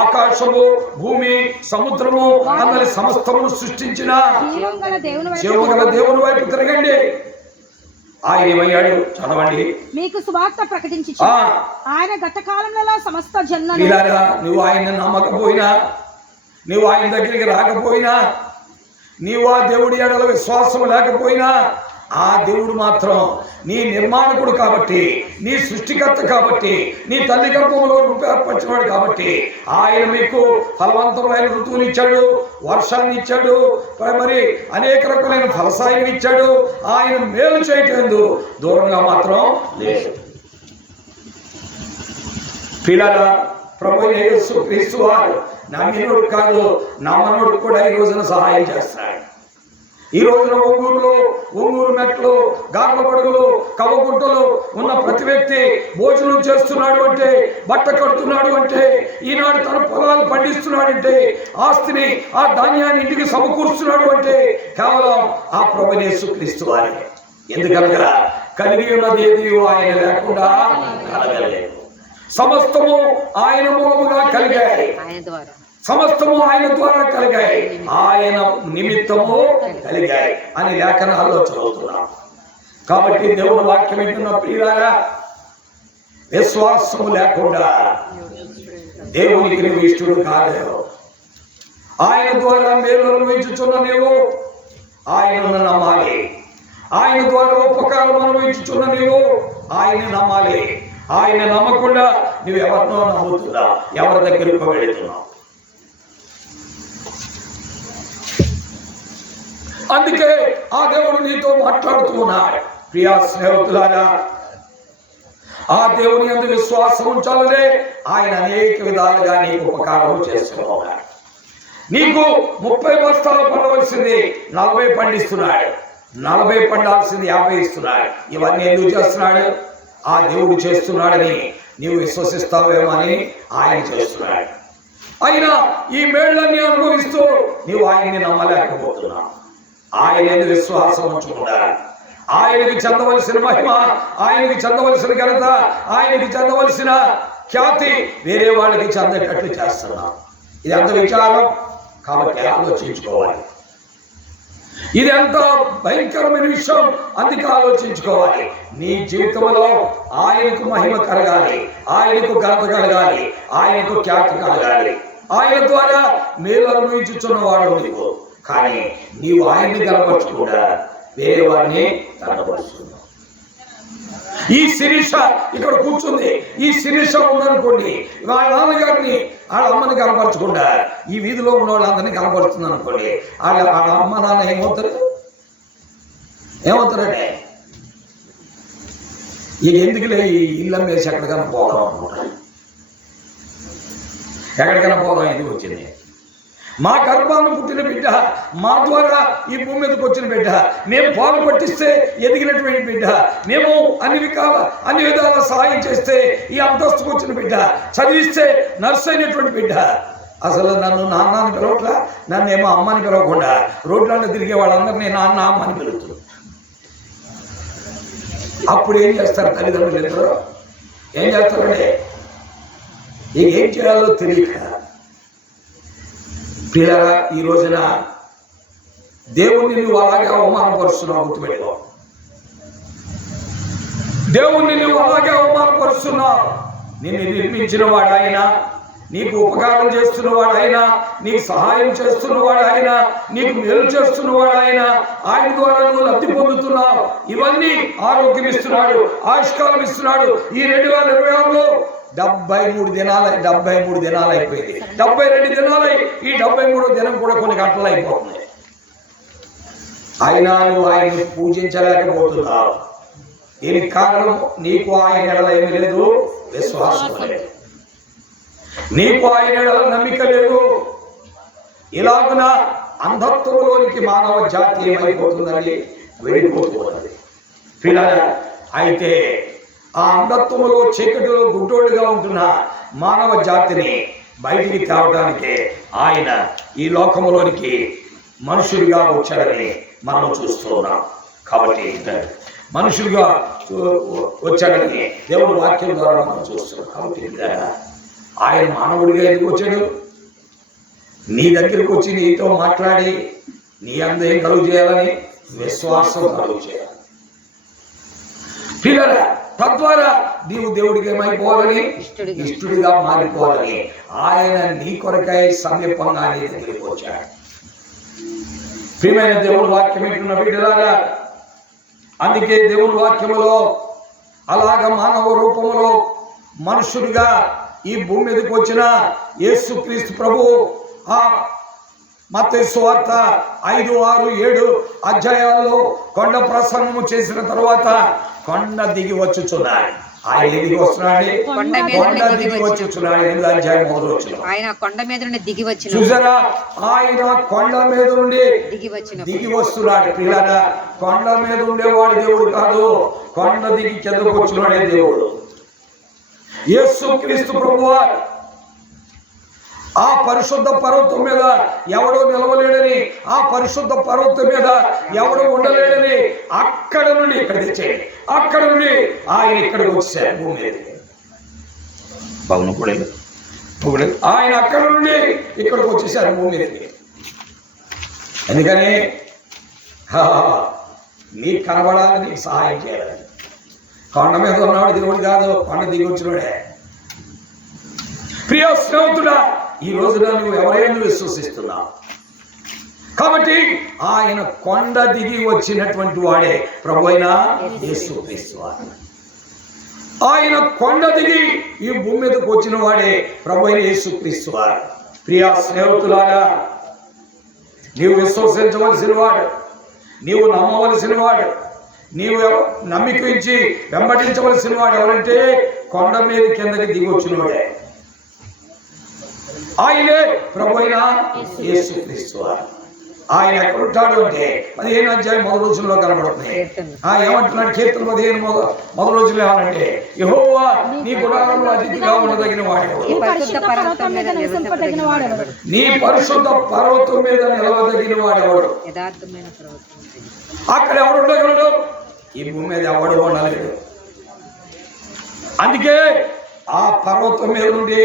ఆకాశము భూమి సముద్రము అందరి సమస్తమును సృష్టించిన జీవగల దేవుని వైపు తిరగండి. ఆయన ఏమయ్యాడు? చదవండి. మీకు సువార్త ప్రకటించి ఆయన గత కాలంలో సమస్త జనులను. నువ్వు ఆయన నమ్మకపోయినా, నువ్వు ఆయన దగ్గరికి రాకపోయినా, నీవు ఆ దేవుడి ఎడల విశ్వాసం లేకపోయినా, ఆ దేవుడు మాత్రం నీ నిర్మాణకుడు కాబట్టి, నీ సృష్టికర్త కాబట్టి, నీ తల్లి గర్భంలో రూపేర్పరిచినవాడు కాబట్టి ఆయన మీకు ఫలవంతమైన ఋతువుని ఇచ్చాడు, వర్షాన్ని ఇచ్చాడు, మరి అనేక రకమైన ఫలసాయం ఇచ్చాడు. ఆయన మేలు చేయటం దూరంగా మాత్రం లేదు. పిల్లల ప్రభువైన యేసుక్రీస్తు వారు నమ్మినోడు కాదు, నమ్మనోడు కూడా ఈ రోజున సహాయం చేస్తాడు. ఈ రోజున ఒంగూరు మెట్లు, గార్లపడుగులు, కవ్వగుంటలు ఉన్న ప్రతి వ్యక్తి భోజనం చేస్తున్నాడు అంటే, బట్ట కడుతున్నాడు అంటే, ఈనాడు తన పొలాలు పండిస్తున్నాడంటే, ఆస్తిని ఆ ధాన్యాన్ని ఇంటికి సమకూరుస్తున్నాడు అంటే కేవలం ఆ ప్రభువైన యేసుక్రీస్తు వారే. ఎందుకనగా కలిగి ఉన్నది ఏది ఆయన లేకుండా కలగలేదు. సమస్తము ఆయన మూలముగా కలిగాయి, సమస్తము ఆయన ద్వారా కలిగాయి, ఆయన నిమిత్తము కలిగాయి అని లేఖనాల్లో చదువుతున్నాం. కాబట్టి దేవుని వాక్యం వింటున్న ప్రియులారా, విశ్వాసము లేకుండా దేవునికి నువ్వు ఇష్టడు కాలేవు. ఆయన ద్వారా మేలు అనుభవించుచున్న నీవు ఆయనను నమ్మాలి. ఆయన ద్వారా ఉపకారం అనుభవించుచున్న నీవు ఆయన నమ్మాలి. ఆయన నమ్మకుండా నువ్వు ఎవరినో నమ్ముతున్నావు, ఎవరి దగ్గరకు వెళుతున్నావు. అందుకే ఆ దేవుడు నీతో మాట్లాడుతూ ఉన్నాడు. ప్రియా స్నేహితులారా, ఆ దేవుని యందు విశ్వాసం ఉంచాలనే ఆయన అనేక విధాలుగా నీకు ఉపకారం చేస్తున్నాడు. నీకు 30 బస్తాలు పండవలసింది 40 పండిస్తున్నాడు, 40 పండాల్సింది 50 ఇస్తున్నాడు. ఇవన్నీ ఎందుకు చేస్తున్నాడు? ఆ దేవుడు చేస్తున్నాడని నీవు విశ్వసిస్తావేమో అని ఆయన చేస్తున్నాడు. అయినా ఈ మేళ్ళన్నీ అనుభవిస్తూ నీవు ఆయన్ని నమ్మలేకపోతున్నావు. ఆయన విశ్వాసం ఉంచుకున్నాడు. ఆయనకి చెందవలసిన మహిమ, ఆయనకి చెందవలసిన ఘనత, ఆయనకి చెందవలసిన ఖ్యాతి వేరే వాళ్ళకి చెందేటట్లు చేస్తున్నాం. ఇది ఎంత విచారం. కాబట్టి ఆలోచించుకోవాలి. ఇది ఎంత భయంకరమైన విషయం, అందుకే ఆలోచించుకోవాలి. నీ జీవితంలో ఆయనకు మహిమ కలగాలి, ఆయనకు ఘనత కలగాలి, ఆయనకు ఖ్యాతి కలగాలి. ఆయన ద్వారా మేలు అనుభవించుచున్నవాడు నీవు. కానీ నీవు ఆయన్ని కనపరచకుండా వేరే వారిని కనపరుచుకున్నావు. ఈ శిరీష ఇక్కడ కూర్చుంది, ఈ శిరీష ఉందనుకోండి, వాళ్ళ నాన్నగారిని వాళ్ళ అమ్మని కనపరచకుండా ఈ వీధిలో ఉన్న వాళ్ళందరినీ కనపరుస్తుంది అనుకోండి, వాళ్ళ అమ్మ నాన్న ఏమవుతారంటే ఇక ఎందుకులే ఈ ఇల్లు అమ్మేసి ఎక్కడికైనా పోదాం అనుకుంటారు. ఎక్కడికైనా పోదాం ఎందుకు వచ్చింది? మా గర్భాన్ని పుట్టిన బిడ్డ, మా ద్వారా ఈ భూమి మీదకి వచ్చిన బిడ్డ, మేము పాలు పట్టిస్తే ఎదిగినటువంటి బిడ్డ, మేము అన్ని విధాల సహాయం చేస్తే ఈ అంతస్తుకు వచ్చిన బిడ్డ, చదివిస్తే నర్స్ అయినటువంటి బిడ్డ. అసలు నన్ను నాన్న అని పిలవట్లా, నన్ను ఏమో అమ్మని పిలవకుండా రోడ్లలో తిరిగే వాళ్ళందరినీ నాన్న అమ్మ అని పిలుస్తుంది. అప్పుడు ఏం చేస్తారు తల్లిదండ్రులు ఇద్దరు? ఏం చేస్తారంటే ఏం చేయాలో తెలియక పిల్లరా ఈ రోజున దేవుణ్ణి నువ్వు అలాగే అవమానపరుస్తున్నావు. గుర్తుపెట్టుకో, దేవుణ్ణి నువ్వు అలాగే అవమానపరుస్తున్నావు. నిన్ను నిర్మించిన వాడు ఆయన, నీకు ఉపకారం చేస్తున్నవాడు ఆయన, నీకు సహాయం చేస్తున్నవాడు ఆయన, నీకు మేలు చేస్తున్నవాడు ఆయన. ఆయన ద్వారా నువ్వు లబ్ధి పొందుతున్నావు. ఇవన్నీ ఆరోగ్యం ఇస్తున్నాడు, ఆయుష్కాలం ఇస్తున్నాడు. ఈ 2026లో 73 దినాలు అయిపోయింది. 72 దినాలై ఈ 73వ దినం కూడా కొన్ని గంటలు అయిపోతుంది. అయినా నువ్వు ఆయన్ని పూజించలేకపోతున్నావు. దీనికి కారణం నీకు ఆయన ఎడల ఏమీ లేదు, విశ్వాసం లేదు. నీకు ఆయన ఎడల నమ్మిక లేదు. ఇలాగున అంధత్వంలోనికి మానవ జాతి ఏమైపోతుందని వెళ్ళిపోతున్నది. పిల్లలు అయితే ఆ అంధత్వంలో చీకటిలో గుడ్డోడుగా ఉంటున్న మానవ జాతిని బయటికి తేవడానికి ఆయన ఈ లోకంలోనికి మనుషుడిగా వచ్చాడని మనం చూస్తున్నాం. కాబట్టి మనుషుడిగా వచ్చాడని దేవుని వాక్యం ద్వారా మనం చూస్తున్నాం. కాబట్టి ఆయన మానవుడిగా ఎందుకు వచ్చాడు? నీ దగ్గరికి వచ్చి నీతో మాట్లాడి నీ అందరం కలుగు చేయాలని, విశ్వాసం కలుగు చేయాలి. పిల్లల తద్వారా నీవు దేవుడికి ఏమైపోవాలని, ఇష్టడిగా మారిపోవాలని ఆయన నీ కొరకై సమీపంగా నీ దగ్గరికి వచ్చాడు. ప్రియమైన దేవుని వాక్యం వింటున్న బిడ్డలారా, అందుకే దేవుని వాక్యములో అలాగ మానవ రూపములో మనుషుడిగా ఈ భూమి మీదకి వచ్చిన యేసుక్రీస్తు ప్రభు ఆ మత్తయి సువార్త 5, 6, 7 అధ్యాయాల్లో కొండ ప్రసంగము చేసిన తర్వాత కొండ దిగి వచ్చుచున్నాడు. ఆయన దిగి వస్తున్నాడు, కొండ మీద కొండ నుండి దిగి వచ్చుచున్నాడు. 8వ అధ్యాయం 1వ వచనం. ఆయన కొండ మీద నుండి దిగి వచ్చిన చూసారా, ఆయన కొండ మీద నుండి దిగి వస్తున్నాడు. పిల్లరా, కొండ మీద ఉండేవాడు దేవుడు కాదు, కొండ దిగి కిందకు వచ్చినాడే దేవుడు. యేసుక్రీస్తు ప్రభువారు ఆ పరిశుద్ధ పర్వతం మీద ఎవడో నిలవలేడని, ఆ పరిశుద్ధ పర్వతం మీద ఎవడో ఉండలేడని అక్కడ నుండి ఇక్కడ తెచ్చాడు. అక్కడ నుండి ఆయన ఇక్కడికి వచ్చాడు భూమి మీద. ఆయన అక్కడ నుండి ఇక్కడికి వచ్చేసారు భూమి మీదకి. అందుకని నీకు కనబడాలని నీకు సహాయం చేయాలి. కొండ మీద ఉన్నవాడు దేవుడు కాదు, కొండ దిగి వచ్చినోడే. ప్రియ స్నేహితుడా, ఈ రోజున నువ్వు ఎవరైనా విశ్వసిస్తున్నావు కాబట్టి ఆయన కొండ దిగి వచ్చినటువంటి వాడే ప్రభు అయిన యేసుక్రీస్తు. ఆయన కొండ దిగి ఈ భూమి మీదకి వచ్చిన వాడే ప్రభు అయిన యేసుక్రీస్తు. ప్రియ స్నేహితులారా, నీవు విశ్వసించవలసిన వాడు, నీవు నమ్మవలసిన వాడు, నీవు నమ్మిక ఇచ్చి వెంబడించవలసిన వాడు ఎవరంటే కొండ మీద కిందకి దిగి వచ్చినవాడే. ఆయనే ప్రభు అయిన యేసుక్రీస్తు. ఆయన ఎక్కడుంటాడు అంటే 15వ అధ్యాయం 1వ వచనంలో కనబడుతుంది. ఏమంటున్నాడు? కీర్తన 15 మొదటి రోజులు ఏమనంటే, యెహోవా నీ గుడారంలో అతిథిగా ఉండదగిన వాడెవడు, నీ పరిశుద్ధ పర్వతం మీద నిలవదగిన వాడెవడు. అక్కడ ఎవడు ఉండగలడు? ఈ భూమి మీద ఎవడు ఉండలేడు. అందుకే ఆ పర్వతం మీద నుండి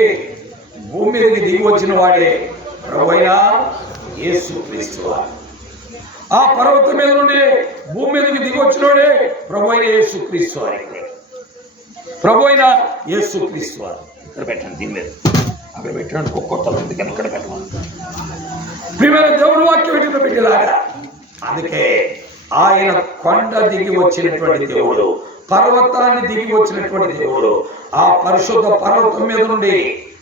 భూమి మీదకి దిగి వచ్చిన వాడే ప్రభు అయిన యేసుక్రీస్తు. ఆ పర్వతం మీద నుండి భూమి మీదకి దిగి వచ్చినోడే ప్రభు అయిన యేసుక్రీస్తు. ప్రభు అయిన యేసుక్రీస్తు. ఇక్కడ పెట్టండి, దీని మీద అక్కడ పెట్టండి. కొత్త ఎందుకని ఇక్కడ పెట్టమని ప్రియమైన దేవుని వాక్యం పెట్టిన పెట్టేలాగా. అందుకే ఆయన కొండ దిగి వచ్చినటువంటి దేవుడు, పర్వతాన్ని దిగి వచ్చినటువంటి దేవుడు. ఆ పరిశుద్ధ పర్వతం మీద నుండి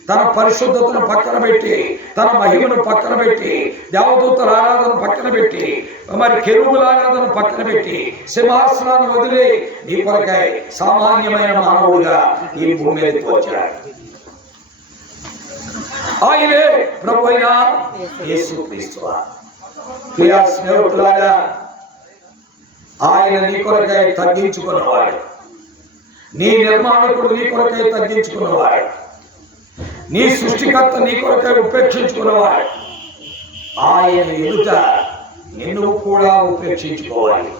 తన పరిశుద్ధతను పక్కన పెట్టి, తన మహిమను పక్కన పెట్టి, దేవదూతల ఆరాధన పక్కన పెట్టి, మరి కెరూబుల ఆరాధన పక్కన పెట్టి, సింహాసనాన్ని వదిలి నీ కొరకై సామాన్యమైన మానవుడిగా ఈ భూమి మీదకి వచ్చాడు. ఆయనే ప్రభు అయిన యేసుక్రీస్తు. ప్రియ స్నేహితులారా, ఆయన నీ కొరకై తగ్గించుకున్నవాడు, నీ నిర్మాణకుడు నీ కొరకై తగ్గించుకున్నవాడు, నీ సృష్టికర్త నీ కొరకై ఉపేక్షించుకున్నవాడు. ఆయన ఎదుట నిన్ను కూడా ఉపేక్షించుకోవాలి.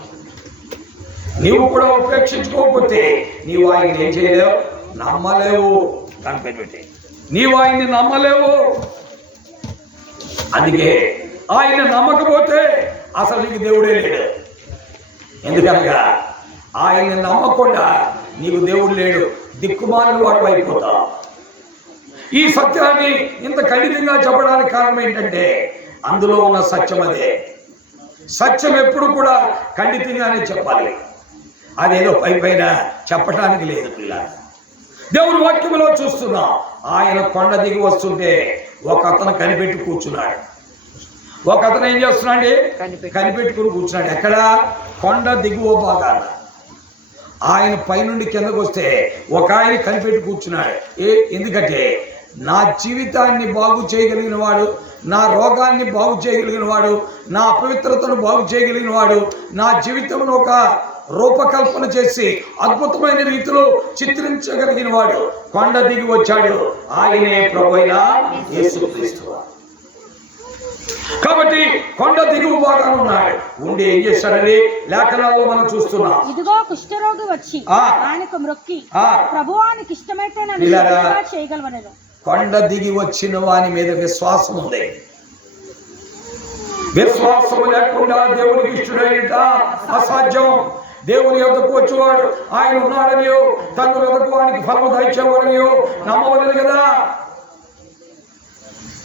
నీవు కూడా ఉపేక్షించుకోకపోతే నీవు ఆయన ఏం చేయలేవు, నమ్మలేవు. దానిపైన పెట్టి నీవు ఆయన్ని నమ్మలేవు. అందుకే ఆయన నమ్మకపోతే అసలు నీకు దేవుడే లేడు. ఎందుకనగా ఆయన్ని నమ్మకుండా నీకు దేవుడు లేడు, దిక్కుమాలిన వాడు అయిపోతావు. ఈ సత్యాన్ని ఇంత ఖండితంగా చెప్పడానికి కారణం ఏంటంటే అందులో ఉన్న సత్యం అదే. సత్యం ఎప్పుడు కూడా ఖండితంగానే చెప్పాలి, అదేదో పైన చెప్పడానికి లేదు. పిల్లలు, దేవుని వాక్యంలో చూస్తున్నాం. ఆయన కొండ దిగి వస్తుంటే ఒక అతను కనిపెట్టి కూర్చున్నాడు. ఒక అతను ఏం చేస్తున్నాడు? కనిపెట్టుకుని కూర్చున్నాడు. ఎక్కడ? కొండ దిగువ భాగాన. ఆయన పైనుండి కిందకు వస్తే ఒక ఆయన కనిపెట్టి కూర్చున్నాడు. ఎందుకంటే నా జీవితాన్ని బాగు చేయగలిగిన వాడు, నా రోగాన్ని బాగు చేయగలిగిన వాడు, నా అపవిత్రతను బాగు చేయగలిగిన వాడు, నా జీవితంలో ఒక రూపకల్పన చేసి అద్భుతమైన రీతిలో చిత్రించగలిగిన వాడు కొండ దిగి వచ్చాడు. ఆయనే ప్రభు అయిన యేసుక్రీస్తు. కాబట్టి కొండ దిగువ భాగాన ఉన్నాడు. ఉండి ఏం చేశాడని లేఖనాల్లో మనం చూస్తున్నాం. ఇదిగో కుష్ఠరోగి వచ్చి ఆయనకు మ్రొక్కి, ప్రభువానికి ఇష్టమైతే నన్ను చేయగలవనెను. కొండ దిగి వచ్చిన వాని మీద విశ్వాసం ఉంది. విశ్వాసం లేకుండా దేవునికి ఇష్టడైట అసాధ్యం. దేవుని యొద్దకు వచ్చేవాడు ఆయన ఉన్నాడనియో, తన యొద్దకు వానికి ఫలము దయచేవాడనియో నమ్మవలేదు కదా.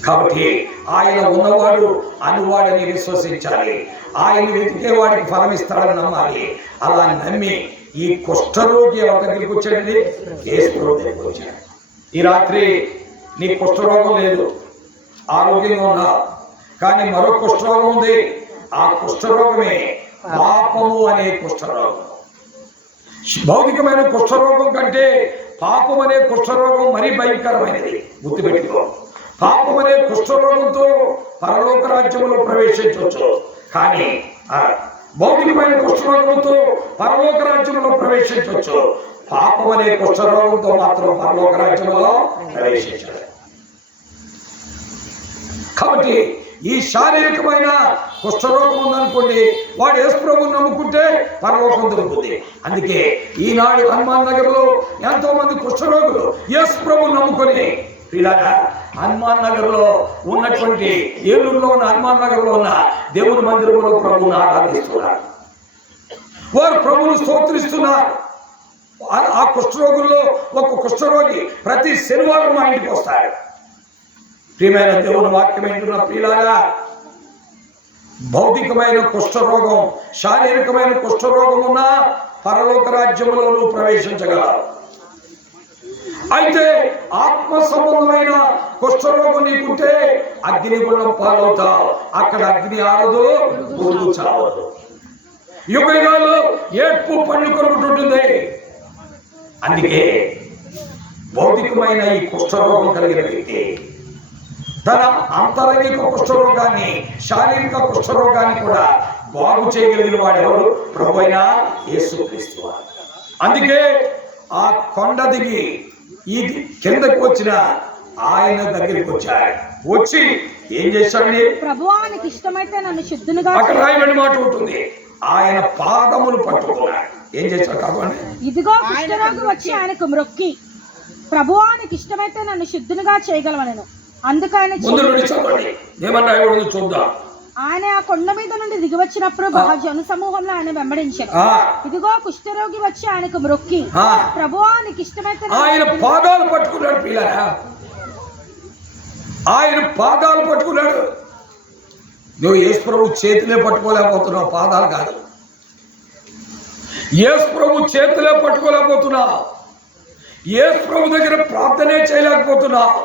కాబట్టి ఆయన ఉన్నవాడు అనువాడని విశ్వసించాలి. ఆయన వెతికే వాడికి ఫలం ఇస్తాడని నమ్మాలి. అలా నమ్మి ఈ కుష్ఠరోగి ఎవరి దగ్గరికి వచ్చాడండి? యేసు దగ్గరికి వచ్చాడు. ఈ రాత్రి నీ కుష్ఠరోగం లేదు, ఆరోగ్యంగా ఉన్నావు. కానీ మరో కుష్ఠరోగం ఉంది. ఆ కుష్ఠరోగమే పాపము అనే కుష్ఠరోగం. భౌతికమైన కుష్ఠరోగం కంటే పాపం అనే కుష్ఠరోగం మరీ భయంకరమైనది. గుర్తుపెట్టుకో, పాపం అనే కుష్ఠరోగంతో పరలోక రాజ్యంలో ప్రవేశించవచ్చు, కానీ భౌతికమైన కుష్ఠరోగంతో పరలోక రాజ్యంలో ప్రవేశించవచ్చు. పాపం అనే కుష్ఠరోగంతో మాత్రం పరలోక రాజ్యంలో ప్రవేశించలేదు. కాబట్టి ఈ శారీరకమైన కుష్ఠరోగం ఉందనుకోండి, వాడు యేసు ప్రభువుని నమ్ముకుంటే పరలోకం దొరుకుతుంది. అందుకే ఈనాడు హనుమాన్ నగర్ లో ఎంతో మంది కుష్ఠరోగులు యేసు ప్రభువుని నమ్ముకొని పిల్లగా హనుమాన్ నగర్ లో ఉన్నటువంటి, ఏలూరులో ఉన్న హనుమాన్ నగర్ లో ఉన్న దేవుని మందిరంలో ప్రభువుని ఆరాధిస్తున్నారు. వారు ప్రభువును స్తోత్రిస్తున్నారు. ఆ కుష్ఠరోగుల్లో ఒక కుష్ఠరోగి ప్రతి శనివారం మా ఇంటికి వస్తాడు. ప్రియమైన దేవుని వాక్యం ఏంటున్న ప్రియులారా, భౌతికమైన కుష్ఠరోగం, శారీరకమైన కుష్ఠరోగం ఉన్న పరలోక రాజ్యంలో నువ్వు ప్రవేశించగలవు. అయితే ఆత్మ సంబంధమైన కుష్ఠరోగం నీకుంటే అగ్నిగుండం పాలవుతావు. అక్కడ అగ్ని ఆరదు, గురువు చావదు. యుగాలు ఏడ్పు పండు కొరుకుంటుంటుంది. అందుకే భౌతికమైన ఈ కుష్ఠరోగం కలిగిన వ్యక్తి తన అంతరంగిక కుష్ఠరోగాన్ని, శారీరక కుష్ఠరోగాన్ని కూడా బాగు చేయగలిగిన వాడు ఎవరు? ప్రభువైన యేసుక్రీస్తు. అందుకే ఆ కొండ దిగి ఈ కిందకు వచ్చిన ఆయన దగ్గరికి వచ్చాడు. వచ్చి ఏం చేశాడండి? ప్రభువానికి ఇష్టమైతే నన్ను శుద్ధునిగా, అక్కడ రాయబడిన మాట ఉంటుంది, ఆయన పాదములు పట్టుకున్నాడు. ఏం చేశాడు కాదు? ఇదిగో కుష్ఠరోగి వచ్చి ఆయనకు మ్రొక్కి, ప్రభువానికి ఇష్టమైతే నన్ను శుద్ధునిగా చేయగలవనెను. అందుకని ముందు నుండి చదవండి, ఏమన్నా రాయబడిందో చూద్దాం. ఆయన ఆ కొండ మీద నుండి దిగి వచ్చినప్పుడు బహు జన సమూహంలో ఆయన వెంబడించారు. ఇదిగో కుష్ఠరోగి వచ్చి ఆయనకు మ్రొక్కి, ప్రభువానికి ఇష్టమైతే ఆయన పాదాలు పట్టుకున్నాడు. పిల్లరా, ఆయన పాదాలు పట్టుకున్నాడు. నువ్వు యేసు ప్రభు చేతిలే పట్టుకోలేకపోతున్నావు, పాదాలు కాదు. యేసు ప్రభు చేతిలే పట్టుకోలేకపోతున్నావు. యేసు ప్రభు దగ్గర ప్రార్థనే చేయలేకపోతున్నావు.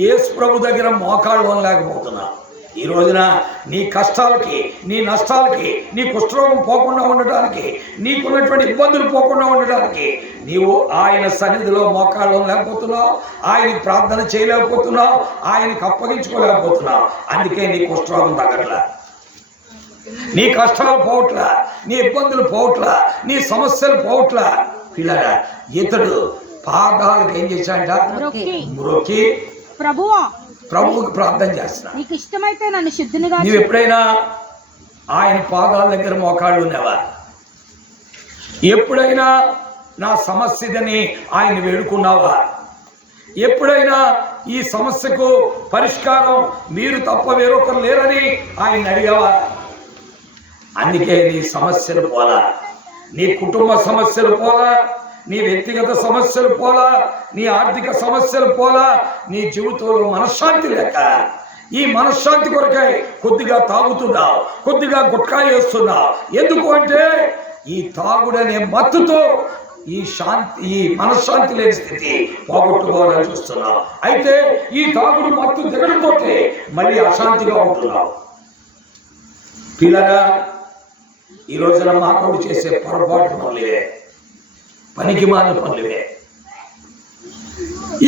యేసు ప్రభు దగ్గర మోకాళ్ళు వనలేకపోతున్నావు. ఈ రోజున నీ కష్టాలకి, నీ నష్టాలకి, నీ కుష్ఠరోగం పోకుండా ఉండటానికి, నీకున్నటువంటి ఇబ్బందులు పోకుండా ఉండటానికి నీవు ఆయన సన్నిధిలో మోకాళ్ళు లేకపోతున్నావు, ఆయనకి ప్రార్థన చేయలేకపోతున్నావు, ఆయనకి అప్పగించుకోలేకపోతున్నావు. అందుకే నీ కుష్ఠరోగం తగ్గట్లా, నీ కష్టాలు పోవట్లా, నీ ఇబ్బందులు పోవట్లా, నీ సమస్యలు పోవట్లా. పిల్లరా, ఇతడు పాదాలకు ఏం చేశాడంట? మ్రొక్కి ప్రభువుకి ప్రార్థన చేస్తున్నా. నీకు ఇష్టమైతే నన్ను శుద్ధునిగా. నీవు ఎప్పుడైనా ఆయన పాదాల దగ్గర మోకాళ్ళు ఉన్నావా? ఎప్పుడైనా నా సమస్య ఇదని ఆయన వేడుకున్నావా? ఎప్పుడైనా ఈ సమస్యకు పరిష్కారం మీరు తప్ప వేరొకరు లేరని ఆయన అడిగావా? అందుకే నీ సమస్యలు పోలా, నీ కుటుంబ సమస్యలు పోలా, నీ వ్యక్తిగత సమస్యలు పోలా, నీ ఆర్థిక సమస్యలు పోలా, నీ జీవితంలో మనశ్శాంతి లేక ఈ మనశ్శాంతి కొరకై కొద్దిగా తాగుతున్నావు, కొద్దిగా గుట్కా వేస్తున్నావు. ఎందుకు అంటే ఈ తాగుడనే మత్తుతో ఈ మనశ్శాంతి లేని స్థితి పోగొట్టుకోవాలని చూస్తున్నావు. అయితే ఈ తాగుడు మత్తు దిగడంతో మళ్ళీ అశాంతిగా ఉంటున్నావు. పిల్లరా, ఈ రోజున మానవుడు చేసే పొరపాటు పనులే, పనికి మాలిన పనులే.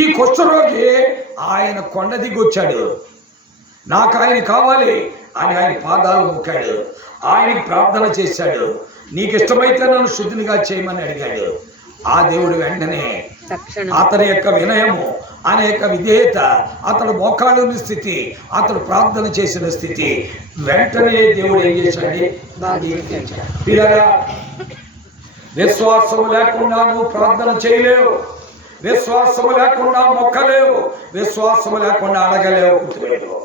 ఈ కుష్ఠరోగి ఆయన కొండ దిగి వచ్చాడు. నాకు ఆయన కావాలి అని ఆయన పాదాలు మొక్కాడు, ఆయనకి ప్రార్థన చేశాడు. నీకు ఇష్టమైతే నన్ను శుద్ధినిగా చేయమని అడిగాడు. ఆ దేవుడు వెంటనే అతని యొక్క వినయము, అనే యొక్క విధేయత, అతడు మోకాళ్ళుని స్థితి, అతడు ప్రార్థన చేసిన స్థితి వెంటనే దేవుడు ఏం చేశాడు? పిల్లగా, విశ్వాసము లేకుండా నువ్వు ప్రార్థన చేయలేవు, విశ్వాసము లేకుండా మొక్కలేవు, విశ్వాసము లేకుండా అడగలేవు. గుర్తుపెట్టుకో,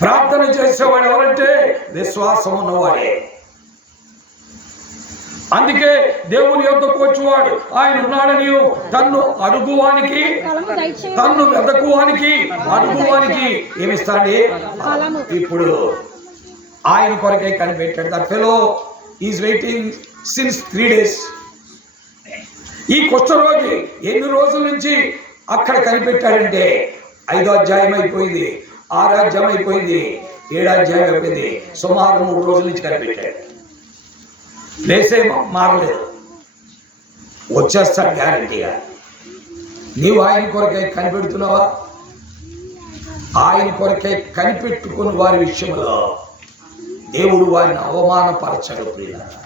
ప్రార్థన చేసేవాడు ఎవరంటే విశ్వాసం ఉన్నవాడే. అందుకే దేవుని యొద్దకు వచ్చేవాడు ఆయన ఉన్నాడని తన్ను అడుగువానికి, తన్ను వెదకువానికి, అడుగువానికి ఏమిస్తాడు? ఇప్పుడు ఆయన కొరకే కనిపెట్టాడు. That fellow is waiting since 3 days. ఈ కుష్ఠరోగి ఎన్ని రోజుల నుంచి అక్కడ కనిపెట్టాడంటే 5వ అధ్యాయం అయిపోయింది, 6వ అధ్యాయం అయిపోయింది, 7వ అధ్యాయం అయిపోయింది. సుమారు 3 రోజుల నుంచి కనిపెట్టాడు. ప్లేసే మారలేదు, వచ్చేస్తాడు గ్యారంటీగా. నీవు ఆయన కొరకే కనిపెడుతున్నావా? ఆయన కొరకే కనిపెట్టుకుని వారి విషయంలో దేవుడు వారిని అవమానపరచడు. ప్రియులారా,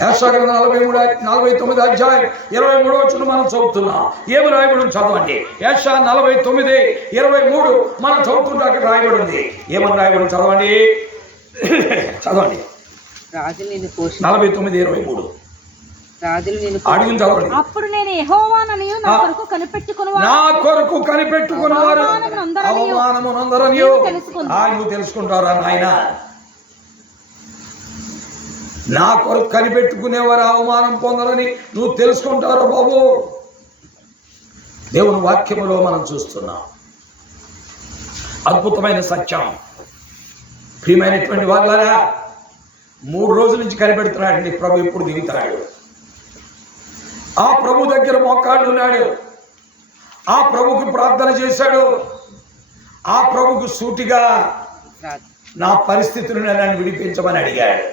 యెషయా 49 అధ్యాయం 23 వచనం మనం చదువుతున్నాం. ఏమి రాయబడి చదవండి. యెషయా 49:23 మనం చదువుతుంటే అక్కడ రాయబడి ఉంది. ఏమని రాయబడి చదవండి, చదవండి. రాజులు నిన్ను 49:23 రాజులు నిన్ను అడిగిన చదవండి. అప్పుడు నేను యెహోవాననియు నా కొరకు కనిపెట్టుకున్నవారు అవమానమునందరనియు నువ్వు తెలుసుకుంటారా నాయన? నా కొరకు కనిపెట్టుకునేవారు అవమానం పొందరని నువ్వు తెలుసుకుంటారా బాబు? దేవుని వాక్యములో మనం చూస్తున్నాం అద్భుతమైన సత్యం. ప్రియమైనటువంటి వాళ్ళరా, 3 రోజుల నుంచి కనిపెడుతున్నాడండి ప్రభు ఎప్పుడు దిగుతాడు. ఆ ప్రభు దగ్గర మోకాళ్ళు ఉన్నాడు, ఆ ప్రభుకి ప్రార్థన చేశాడు, ఆ ప్రభుకు సూటిగా నా పరిస్థితులను నన్ను విడిపించమని అడిగాడు.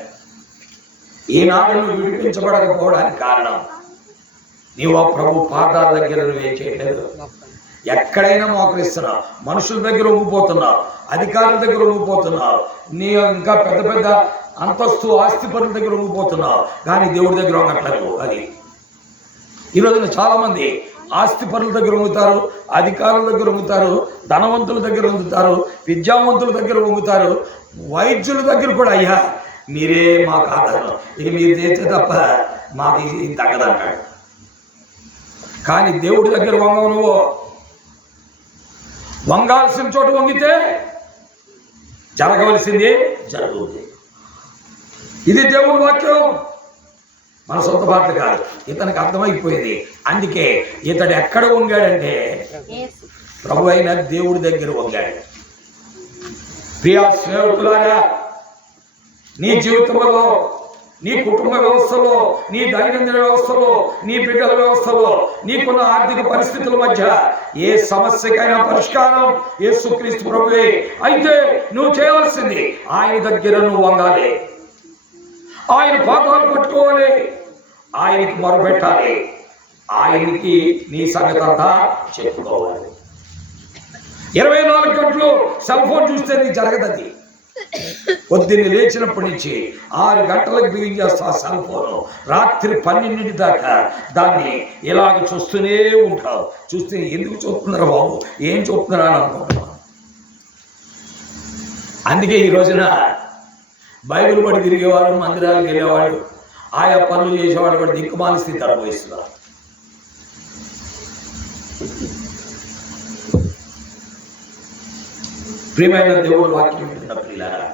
ఈనాడు నువ్వు విడిపించబడకపోవడానికి కారణం నీవు ఆ ప్రభు పాదాల దగ్గర నువ్వేం చేయలేదు. ఎక్కడైనా మోకరిస్తున్నావు, మనుషుల దగ్గర ఉంగిపోతున్నావు, అధికారుల దగ్గర ఉంగిపోతున్నావు, నీ ఇంకా పెద్ద పెద్ద అంతస్తు ఆస్తిపరుల దగ్గర ఉంగిపోతున్నావు, కానీ దేవుడి దగ్గర ఉండట్లేదు. అది ఈరోజున చాలామంది ఆస్తిపరుల దగ్గర ఉంగుతారు, అధికారుల దగ్గర ఉంగుతారు, ధనవంతుల దగ్గర ఉంగుతారు, విద్యావంతుల దగ్గర ఉంగుతారు, వైద్యుల దగ్గర కూడా అయ్యా మీరే మాకు ఆధారం, ఇక మీరు చేస్తే తప్ప మాకు ఇది తగ్గదంటాడు. కానీ దేవుడి దగ్గర వంగవు. నువ్వు వంగాల్సిన చోట వంగితే జరగవలసింది జరుగుతుంది. ఇది దేవుడి వాక్యం, మన సొంత పాటలు కాదు. ఇతనికి అర్థమైపోయింది. అందుకే ఇతడు ఎక్కడ వంగాడంటే ప్రభు అయిన దేవుడి దగ్గర వంగాడు. ప్రియా స్నేహితులారా, నీ జీవితంలో, నీ కుటుంబ వ్యవస్థలో, నీ దైనందిన వ్యవస్థలో, నీ బిడ్డల వ్యవస్థలో, నీకున్న ఆర్థిక పరిస్థితుల మధ్య ఏ సమస్యకైనా పరిష్కారం యేసుక్రీస్తు ప్రభువే. అయితే నువ్వు చేయవలసింది ఆయన దగ్గర నువ్వు వంగాలి, ఆయన పాదాలు పట్టుకోవాలి, ఆయనకి మొరపెట్టాలి, ఆయనకి నీ సంగతి అంతా చెప్పుకోవాలి. 24 గంటలు సెల్ ఫోన్ చూస్తే నీకు జరగదది. పొద్దున్నే లేచినప్పటి నుంచి 6 గంటలకు బిగించేస్తా సెల్ ఫోన్, రాత్రి 12 దాకా దాన్ని ఇలాగ చూస్తూనే ఉంటావు. చూస్తే ఎందుకు చూస్తున్నారా బాబు, ఏం చూస్తున్నారా అని అనుకుంటున్నాను. అందుకే ఈ రోజున బైబిల్ పడి తిరిగేవారు, మందిరాలకు వెళ్ళేవాడు, ఆయా పనులు చేసేవాడు కూడా దిక్కుమాలి స్థితి అనుభవిస్తున్నారు. ప్రియమైన దేవుడు వాక్యం వింటున్న ప్రియులారా,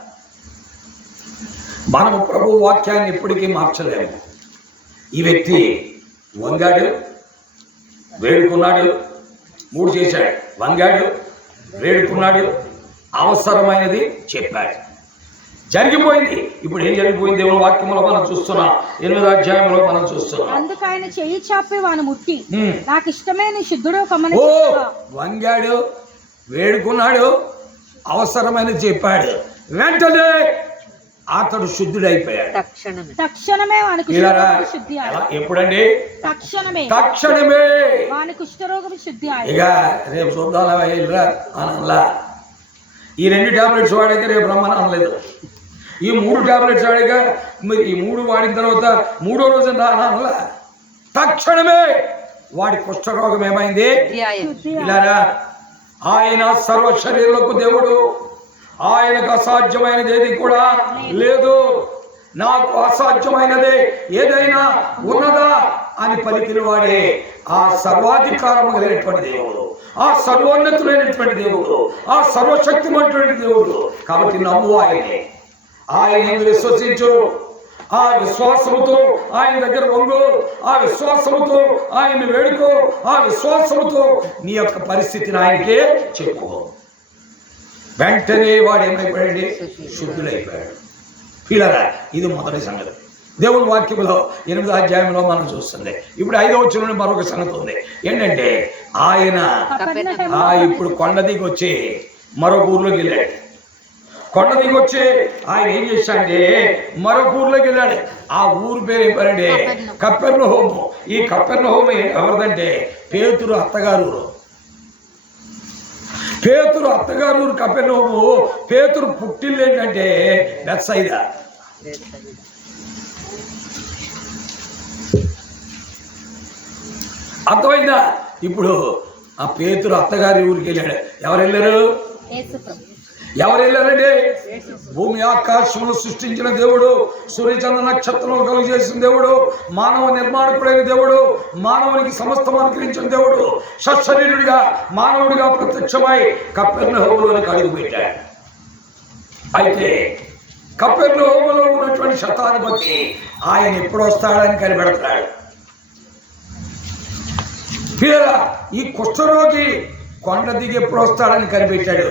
మనము ప్రభు వాక్యాన్ని ఎప్పటికీ మార్చలేము. ఈ వ్యక్తి వంగాడు, వేడుకున్నాడు, 3 చేశాడు. వంగాడు, వేడుకున్నాడు, అవసరమైనది చెప్పాడు, జరిగిపోయింది. ఇప్పుడు ఏం జరిగిపోయింది? దేవుని వాక్యంలో మనం చూస్తున్నాం, 8వ అధ్యాయంలో మనం చూస్తున్నాం. అందుకు ఆయన చెయ్యి చాపి వాని ముట్టి నాకు ఇష్టమైన శుద్ధుడు కమ్మని. వంగాడు, వేడుకున్నాడు, అవసరమైనది చెప్పాడు, వెంటనే అతడు శుద్ధుడైపోయాడు. తక్షణమే వానికి శుద్ధి. ఎప్పుడండి? తక్షణమే వానికి కుష్ఠరోగం శుద్ధి. ఇక రేపు చూద్దాం అనలా. ఈ 2 టాబ్లెట్స్ వాడాక రేపు రమ్మని అనలేదు. ఈ 3 టాబ్లెట్స్ వాడాక మరి ఈ 3 వాడిన తర్వాత 3వ రోజు అనలా. తక్షణమే వాడి కుష్ఠరోగం ఏమైంది? ఇలారా, ఆయన సర్వ శరీరులకు దేవుడు, ఆయనకు అసాధ్యమైనది ఏది కూడా లేదు. నాకు అసాధ్యమైనదే ఏదైనా ఉన్నదా అని పలికిన వాడే ఆ సర్వాధికారం కలిగినటువంటి దేవుడు, ఆ సర్వోన్నతులైనటువంటి దేవుడు, ఆ సర్వశక్తిమంతుడైన దేవుడు. కాబట్టి నమ్ము ఆయనే, ఆయన విశ్వసించు, ఆ విశ్వాసముతో ఆయన దగ్గర వంగు, ఆ విశ్వాసముతో ఆయన వేడుకో, ఆ విశ్వాసముతో నీ యొక్క పరిస్థితిని ఆయనకే చెప్పుకో. వెంటనే వాడు ఏమైపోయాడు? శుద్ధులైపోయాడు. పిల్లరా, ఇది మొదటి సంగతి. దేవుని వాక్యంలో 8వ అధ్యాయంలో మనం చూస్తుంది. ఇప్పుడు 5వ వచనంలో మరొక సంగతి ఉంది. ఏంటంటే ఆయన ఇప్పుడు కొండ దిగి వచ్చి మరొక ఊర్లోకి వెళ్ళాడు. కొండ దిగి వచ్చి ఆయన ఏం చేశాడంటే మరొక ఊర్లోకి వెళ్ళాడు. ఆ ఊరు పేరు ఏం పేరండి? కపెర్నహూము. ఈ కపెర్నహూము ఎవరిదంటే పేతురు అత్తగారు. పేతురు అత్తగారు కపెర్నహూము. పేతురు పుట్టిల్లు ఏంటంటే బెత్సయిదా. అర్థమైందా? ఇప్పుడు ఆ పేతురు అత్తగారి ఊరికి వెళ్ళాడు. ఎవరు వెళ్ళారు? ఎవరు వెళ్ళారండి? భూమి ఆకాశమును సృష్టించిన దేవుడు, సూర్యచంద్ర నక్షత్రములు కలుగు చేసిన దేవుడు, మానవ నిర్మాణకుడైన దేవుడు, మానవునికి సమస్తం అనుగ్రహించిన దేవుడు సశరీరుడిగా మానవుడిగా ప్రత్యక్షమై కపెర్నహూములోనికి అడుగు పెట్టాడు. అయితే కపెర్నహూములో ఉన్నటువంటి శతాధిపతి ఆయన ఎప్పుడు వస్తాడని కనిపెడతాడు. పేరా ఈ కుష్ఠరోగి కొండ దిగి ఎప్పుడు వస్తాడని కనిపెట్టాడు.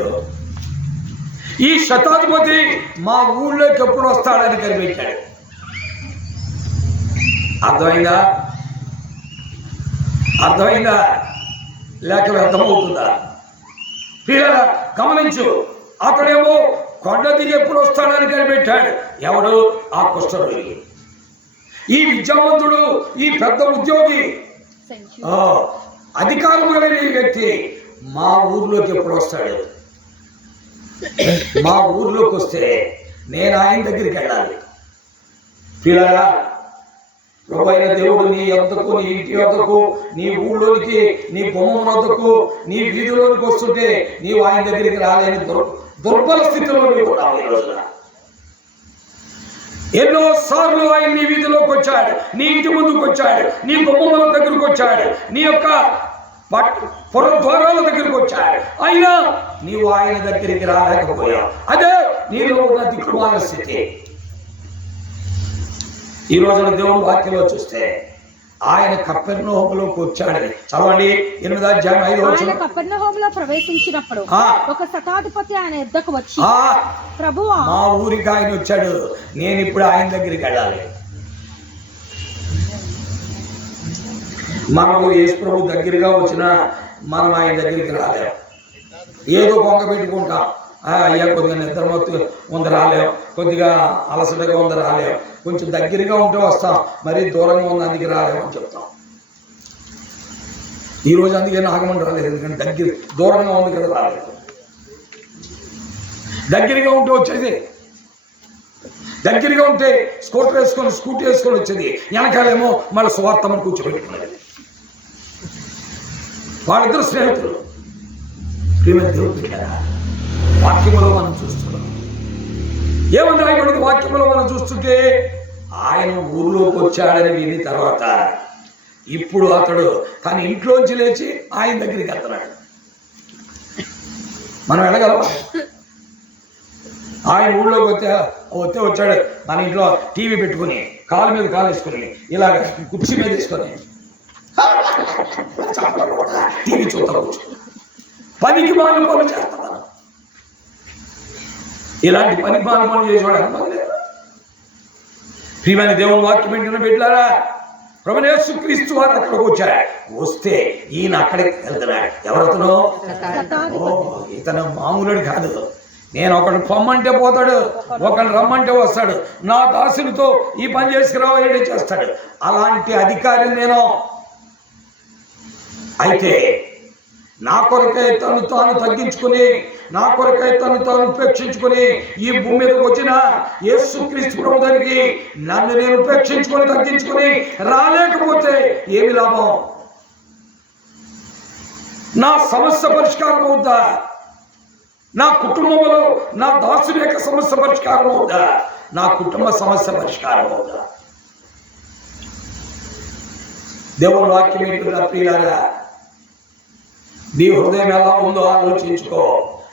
ఈ శతాధిపతి మా ఊళ్ళోకి ఎప్పుడు వస్తాడని కనిపెట్టాడు. అర్థమైందా? అర్థమైందా లేక వ్యర్థమవుతుందా? పేరా గమనించు. అతడేమో కొండ దిగి ఎప్పుడు వస్తాడని కనిపెట్టాడు. ఎవడు? ఆ కుష్ఠరోగి. ఈ విద్యావంతుడు, ఈ పెద్ద ఉద్యోగి, అధికారం కలిగిన ఈ వ్యక్తి మా ఊర్లోకి ఎప్పుడు వస్తాడు? మా ఊర్లోకి వస్తే నేను ఆయన దగ్గరికి వెళ్ళాలి. పిల్లరా, ప్రభు అయిన దేవుడు నీ వద్దకు, నీ ఇంటి వద్దకు, నీ ఊళ్ళోనికి, నీ గుమ్మం వద్దకు, నీ వీధిలోనికి వస్తుంటే నీవు ఆయన దగ్గరికి రాలేని దుర్బల స్థితిలో నీవు ఉన్నావు. ఈ రోజున ఎన్నో సార్లు ఆయన నీ వీధిలోకి వచ్చాడు, నీ ఇంటి ముందుకు వచ్చాడు, నీ గుమ్మముల దగ్గరకు వచ్చాడు, నీ యొక్క పురద్వారాల దగ్గరకు వచ్చాడు. అయినా నీవు ఆయన దగ్గరికి రాలేకపోయావు. అదే నీలో ఉన్న దిక్కుమాల స్థితి. ఈ రోజున దేవుని వాక్యంలో చూస్తే ఆయన కపెర్నహూములోకి వచ్చాడని చదవండి. 8వ అధ్యాయం 5వ వచనం. కపెర్నహూములో ప్రవేశించినప్పుడు ఒక శతాధిపతి ఆయన యుద్ధకు వచ్చి, ప్రభువా, మా ఊరికి ఆయన వచ్చాడు, నేను ఇప్పుడు ఆయన దగ్గరికి వెళ్ళాలి. మనకు యేసు ప్రభు దగ్గరగా వచ్చినా మనం ఆయన దగ్గరికి రాలేం. ఏదో కొంగ పెట్టుకుంటాం. అయ్యా కొద్దిగా నిద్రమత్తు ఉంది రాలేం, కొద్దిగా అలసటగా ఉంది రాలేం, కొంచెం దగ్గరగా ఉంటే వస్తాం, మరీ దూరంగా ఉంది అందుకే రాలేమని చెప్తాం. ఈరోజు అందుకే నాగమని రాలేదు, ఎందుకంటే దూరంగా ఉంది కదా రాలేదు. దగ్గరగా ఉంటే వచ్చేది, దగ్గరగా ఉంటే స్కూటీ వేసుకొని వచ్చేది, వెనకాలేమో మళ్ళీ స్వార్థమని కూర్చోబెట్టుకున్నది. వాళ్ళిద్దరు స్నేహితులు. వాక్యములో మనం చూస్తున్నాం. ఏమన్నా ఆయన వాక్యములో మనం చూస్తుంటే ఆయన ఊరిలోకి వచ్చాడని విని తర్వాత ఇప్పుడు అతడు తన ఇంట్లోంచి లేచి ఆయన దగ్గరికి వెళ్తున్నాడు. మనం వెళ్ళగలమా? ఆయన ఊళ్ళోకి వస్తే వచ్చాడు, మన ఇంట్లో టీవీ పెట్టుకుని కాలు మీద కాలు వేసుకుని ఇలాగ కుర్చీ మీద వేసుకొని టీవీ చూద్దాం, కూర్చో, పనికి మాలిన పనులు చేస్తాం. మనం ఇలాంటి పనికి మాలిన పనులు చేసేవాడు ప్రియమైన దేవుని వాక్యం ఏంటనే బిడ్డలారా, ప్రభువైన యేసుక్రీస్తు వారు అక్కడికి వచ్చారు. వస్తే ఈయన అక్కడికి వెళ్తున్నాడు. ఎవరతను? ఇతను మామూలుడు కాదు. నేను ఒకడు పొమ్మంటే పోతాడు, ఒకడు రమ్మంటే వస్తాడు, నా దాసులతో ఈ పని చేసుకురావాలంటే చేస్తాడు. అలాంటి అధికారి నేను. అయితే నా కొరకై తను తాను తగ్గించుకుని, నా కొరకై తను తాను ఉపేక్షించుకుని ఈ భూమి మీదకి వచ్చిన యేసుక్రీస్తు ప్రభు దగ్గరికి నన్ను నేను ఉపేక్షించుకొని తగ్గించుకుని రాలేకపోతే ఏమి లాభం? నా సమస్య పరిష్కారం అవుతా? నా కుటుంబంలో నా దాసుని యొక్క సమస్య పరిష్కారం అవుతా? నా కుటుంబ సమస్య పరిష్కారం అవుతా? దేవుని వాక్యం ఏంటో ప్రియులారా, నీ హృదయం ఎలా ఉందో ఆలోచించుకో.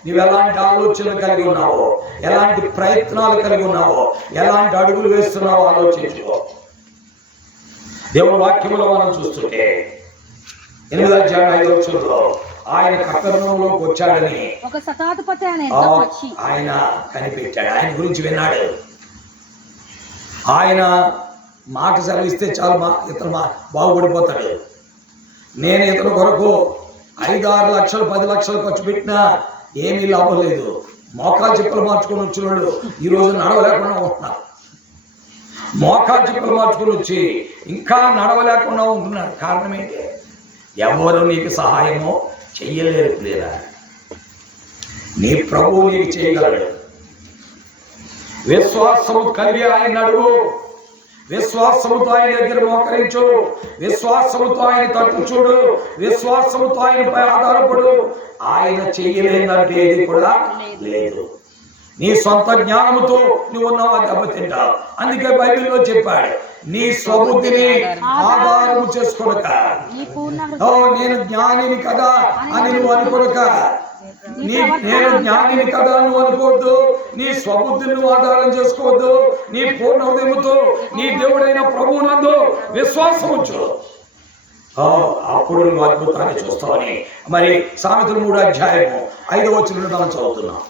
నువ్వు ఎలాంటి ఆలోచనలు కలిగి ఉన్నావో, ఎలాంటి ప్రయత్నాలు కలిగి ఉన్నావో, ఎలాంటి అడుగులు వేస్తున్నావో ఆలోచించుకో. దేవుని వాక్యములో మనం చూస్తుంటే 8వ అధ్యాయం 5వ వచనంలో ఆయన కపెర్నహూములోకి వచ్చాడని ఒక శతాధిపతి ఆయన కనిపెట్టాడు. ఆయన గురించి విన్నాడు. ఆయన మాట సెలవిస్తే చాలు, ఇతను బాగుపడిపోతాడు. నేను ఇతను కొరకు 5-6 లక్షలు 10 లక్షలు ఖర్చు పెట్టినా ఏమీ లాభం లేదు. మోకాలు చెప్పులు మార్చుకొని వచ్చినాడు ఈరోజు నడవలేకుండా ఉంటున్నారు. మోకాలు చెప్పులు మార్చుకొని వచ్చి ఇంకా నడవలేకుండా ఉంటున్నారు. కారణం ఏంటి? ఎవరు నీకు సహాయమో చెయ్యలేరు. లేదా నీ ప్రభువు నీకు చేయగలడు. విశ్వాసము కలిగి ఆయన అడుగు, విశ్వాసముతో ఆయన దగ్గర మోకరించు, విశ్వాసముతో ఆయన తట్టు చూడు, విశ్వాసముతో ఆయనపై ఆధారపడు. ఆయన చెయ్యలేదంటే ఏది కూడా లేదు. నీ సొంత జ్ఞానముతో నువ్వు ఉన్నావా దెబ్బతింటావు. అందుకే బైబిల్లో చెప్పాడు, నీ స్వబుద్ధిని ఆధారము చేసుకోనక, ఓ నేను జ్ఞానిని కదా అని నువ్వు అనుకోనక, నేను జ్ఞానిని కదా నువ్వు అనుకోవద్దు. నీ స్వబుద్ధిని నువ్వు ఆధారం చేసుకోవద్దు. నీ పూర్ణ హృదయముతో నీ దేవుడైన ప్రభువునందు విశ్వాసం ఉంచు. అప్పుడు నువ్వు అద్భుతాన్ని చూస్తావని మరి సామెతలు 3:5 మనం చదువుతున్నాం.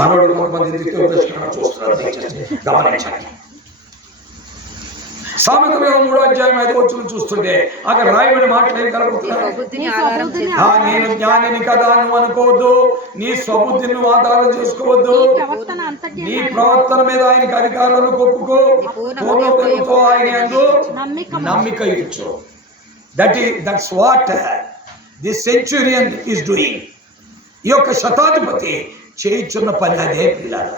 మనోడు కొంతమంది చూస్తున్నారు, గమనించండి. సామెతలు 3:5 చూస్తుంటే అక్కడ రాయబడిన మాటలు ఏం కలుగుతున్నాయి? నేను జ్ఞానిని కదా నువ్వు అనుకోవద్దు, నీ స్వబుద్ధిని నువ్వు ఆధారం చేసుకోవద్దు, నీ ప్రవర్తన మీద ఆయనకి అధికారాలను ఒప్పుకో, పూర్ణతో ఆయన యందు నమ్మిక ఇచ్చు. That's what the Centurion is doing. ఈ యొక్క శతాధిపతి చేయించున్న పని అదే. పిల్లలు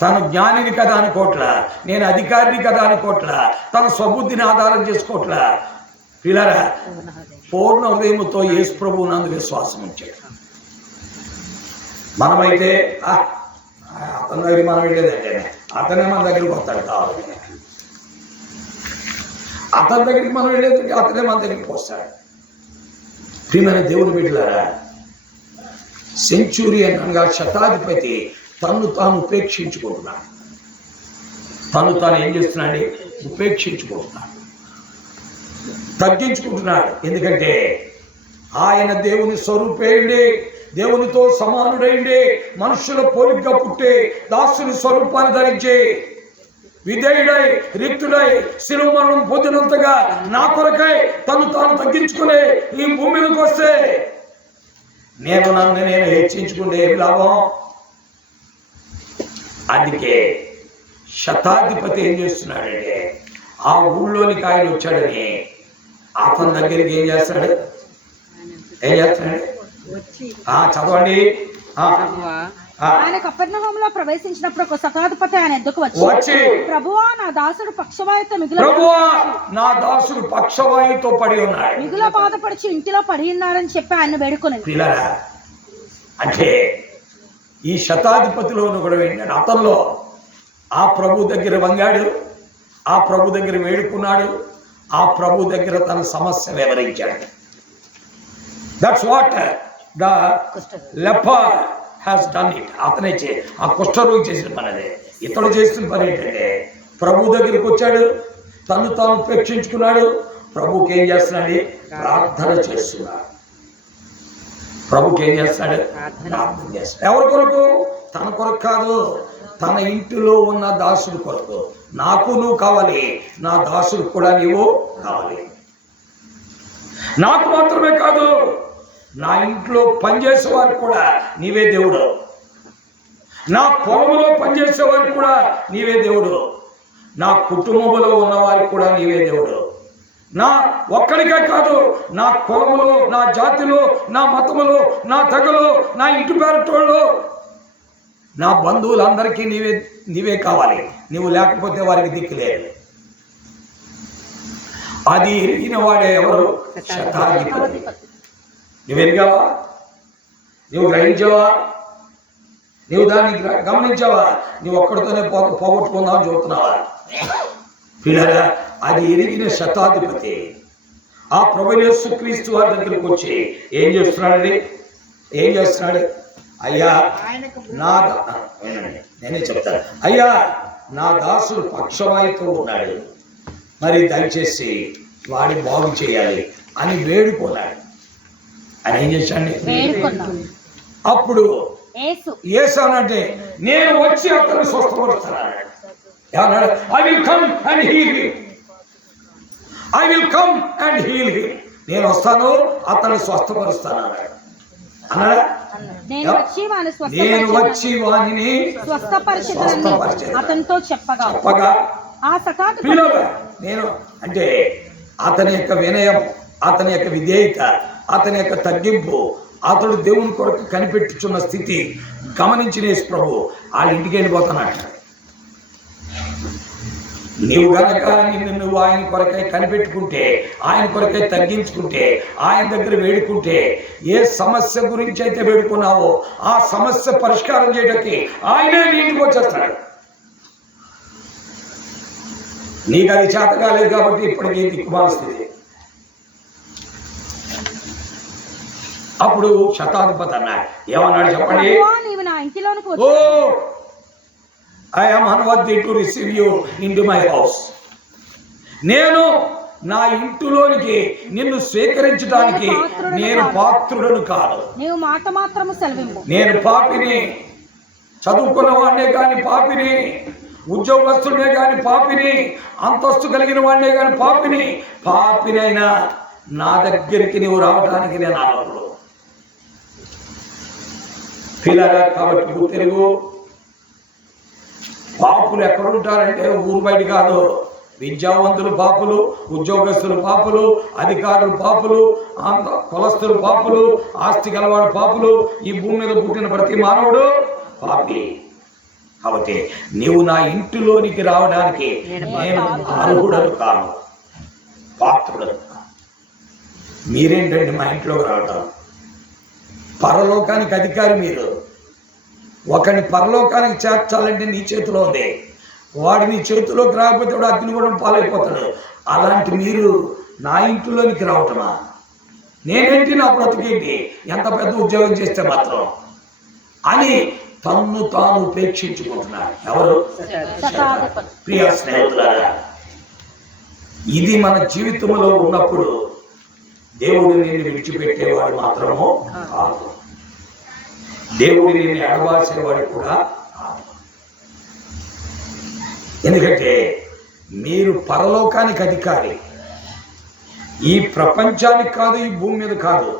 తను జ్ఞానిని కదా అనుకోట్లా, నేను అధికారిని కదా అనుకోట్లా, తన స్వబుద్ధిని ఆధారం చేసుకోట్లా. పిల్లరా, పూర్ణ హృదయముతో యేసు ప్రభువు నందు విశ్వాసం ఉంచాడు. మనమైతే అతని దగ్గరికి మనం వెళ్ళేదంటే అతనే మన దగ్గరికి వస్తాడు కావాలి. అతని దగ్గరికి మనం వెళ్ళేదంటే అతనే మన దగ్గరికి వస్తాడు. ప్రియమైన దేవుని బిడ్డలారా, సెంచురియన్ అనగా శతాధిపతి తను తాను ఉపేక్షించుకుంటున్నాడు. తను తాను ఏం చేస్తున్నాడు? ఉపేక్షించుకుంటున్నాడు, తగ్గించుకుంటున్నాడు. ఎందుకంటే ఆయన దేవుని స్వరూపేయండి, దేవునితో సమానుడైండి, మనుషుల పోలికగా పుట్టే దాసుని స్వరూపాన్ని ధరించి విధేయుడై రిక్తుడై శిలువ మరణం పొందినంతగా నా కొరకై తను తాను తగ్గించుకునే ఈ భూమి మీదకి వస్తే నన్ను హెచ్చించుకుంటే ఏమి లాభం? అందుకే శతాధిపతి ఏం చేస్తున్నాడంటే ఆ ఊళ్ళోనికి ఆయన వచ్చాడని అతని దగ్గరికి ఏం చేస్తాడు? చదవండి. ఆయన కపెర్నహూములో ప్రవేశించినప్పుడు ఒక శతాధిపతి ఆయన ఎద్దుకు వచ్చి, ప్రభువా నా దాసుడు పక్షవాయుతో పడి ఉన్నాడు, మిగుల బాధపడిచి ఇంటిలో పడి ఉన్నారని చెప్పి ఆయన వేడుకున్నాడు. అంటే ఈ శతాధిపతిలో కూడా ఏంటంటే అతనిలో ఆ ప్రభు దగ్గర వంగాడు, ఆ ప్రభు దగ్గర వేడుకున్నాడు, ఆ ప్రభు దగ్గర తన సమస్య వివరించాడు. That's what the leopard has done it. అతనే ఆ కుష్ఠరోగి చేసిన పని అదే. ఇతడు చేసిన పని ఏంటంటే ప్రభు దగ్గరికి వచ్చాడు, తను తాను ఉపేక్షించుకున్నాడు, ప్రభుకి ఏం చేస్తున్నాడు? ప్రార్థన చేస్తున్నాడు. ప్రభుకి ఏం చేస్తాడు? ప్రార్థన చేస్తాడు. ఎవరి కొరకు? తన కొరకు కాదు, తన ఇంటిలో ఉన్న దాసుడు కొరకు. నాకు నువ్వు కావాలి, నా దాసుడు కూడా నీవు కావాలి. నాకు మాత్రమే కాదు, నా ఇంట్లో పనిచేసే వారికి కూడా నీవే దేవుడు, నా పొలంలో పనిచేసే వారికి కూడా నీవే దేవుడు, నా కుటుంబంలో ఉన్న వారికి కూడా నీవే దేవుడు. నా ఒక్కడికే కాదు, నా కులములో, నా జాతిలో, నా మతములో, నా తెగలో, నా ఇంటి పేరటోళ్ళు, నా బంధువులందరికీ నీవే కావాలి. నీవు లేకపోతే వారికి దిక్కులేదు. అది ఎరిగిన వాడే ఎవరు? శతాధిపతి. నువ్వు ఎరిగావా? నువ్వు గ్రహించావా? నువ్వు దాన్ని గమనించావా? నువ్వు ఒక్కడితోనే పోగొట్టుకుందామని చూస్తున్నావా? పిల్లరా, అది ఎరిగిన శతాధిపతి ఆ ప్రభువైన యేసుక్రీస్తు వారి దగ్గరికి వచ్చి ఏం చేస్తున్నాడండి? ఏం చేస్తున్నాడు? అయ్యా నేనే చెప్తాను. అయ్యా నా దాసుడు పక్షవాయుతో ఉన్నాడు, మరి దయచేసి వాడి బాగు చేయాలి అని వేడుకున్నాడు. అని ఏం చేశాడు? అప్పుడు యేసు అనంటే నేను వచ్చి అతను స్వస్థపరుస్తాను. I will come and heal him. I will come and heal him. నేను వస్తాను, అతను స్వస్థపరుస్తాను అన్నాడు. అన్నాడా? నేను వచ్చి వాని నేను వచ్చి వానిని స్వస్థపరిచెదనని అతనితో చెప్పగా ఆ శతాధిపతి పిల్లలు నేను అంటే అతని యొక్క వినయం, అతని యొక్క విధేయత, అతని యొక్క తగ్గింపు, అతడు దేవుని కొరకు కనిపెట్టుచున్న స్థితి గమనించిన యేసు ప్రభు వాళ్ళ ఇంటికి వెళ్ళిపోతానంట. నీవు గనక నువ్వు ఆయన కొరకై కనిపెట్టుకుంటే, ఆయన కొరకై తగ్గించుకుంటే, ఆయన దగ్గర వేడుకుంటే, ఏ సమస్య గురించి అయితే వేడుకున్నావో ఆ సమస్య పరిష్కారం చేయడానికి ఆయనే నీ ఇంటికి వచ్చేస్తాడు. నీకు అది చేత కాలేదు కాబట్టి ఇప్పటికీ దిక్కుమాల స్థితి. అప్పుడు శతాధిపతి అన్నాడు, ఏమన్నాడు చెప్పండి? నీవు నా ఇంటిలోనికి ఓ I am unworthy to receive you into my house. నేను నా ఇంటిలోనికి నిన్ను స్వీకరించడానికి నేను పాత్రుడను కాదు. నీవు మాట మాత్రము సెలవింపు. నేను పాపిని, చదువుకున్న వాడినే కానీ పాపిని, ఉద్యోగస్తుడే కానీ పాపిని, అంతస్తు కలిగిన వాడినే కానీ పాపినైనా నా దగ్గరికి నీవు రావడానికి నేను అనర్హుడు. పిల్లగా కాబట్టి గుర్తెరుగు, పాపులు ఎక్కడుంటారంటే ఊరు బయట కాదు. విద్యావంతులు పాపులు, ఉద్యోగస్తులు పాపులు, అధికారులు పాపులు, కులస్తులు పాపులు, ఆస్తి గలవాడు పాపులు, ఈ భూమి మీద పుట్టిన ప్రతి మానవుడు పాపి. కాబట్టి నీవు నా ఇంటిలోనికి రావడానికి నేను అర్హుడను కాను, పాత్రుడను కాను. మీరేంటండి మా ఇంట్లోకి రావటం? పరలోకానికి అధికారి మీరు. ఒకరిని పరలోకానికి చేర్చాలంటే నీ చేతిలో ఉంది. వాడు నీ చేతిలోకి రాకపోతే వాడు అగ్నిగుండం పాలైపోతాడు. అలాంటి మీరు నా ఇంటిలోనికి రావటమా? నేనేంటి, నా బ్రతుకేంటి, ఎంత పెద్ద ఉద్యోగం చేస్తే మాత్రం అని తన్ను తాను ఉపేక్షించుకుంటున్నాడు. ఎవరు? ప్రియ స్నేహితులారా, ఇది మన జీవితంలో ఉన్నప్పుడు దేవుడు నిన్ను విడిచిపెట్టేవాడు మాత్రము కాదు, దేవుడు నిన్ను ఎడబాసేవాడు కూడా కాదు. ఎందుకంటే మీరు పరలోకానికి అధికారి. ఈ ప్రపంచానికి కాదు, ఈ భూమి మీద కాదు.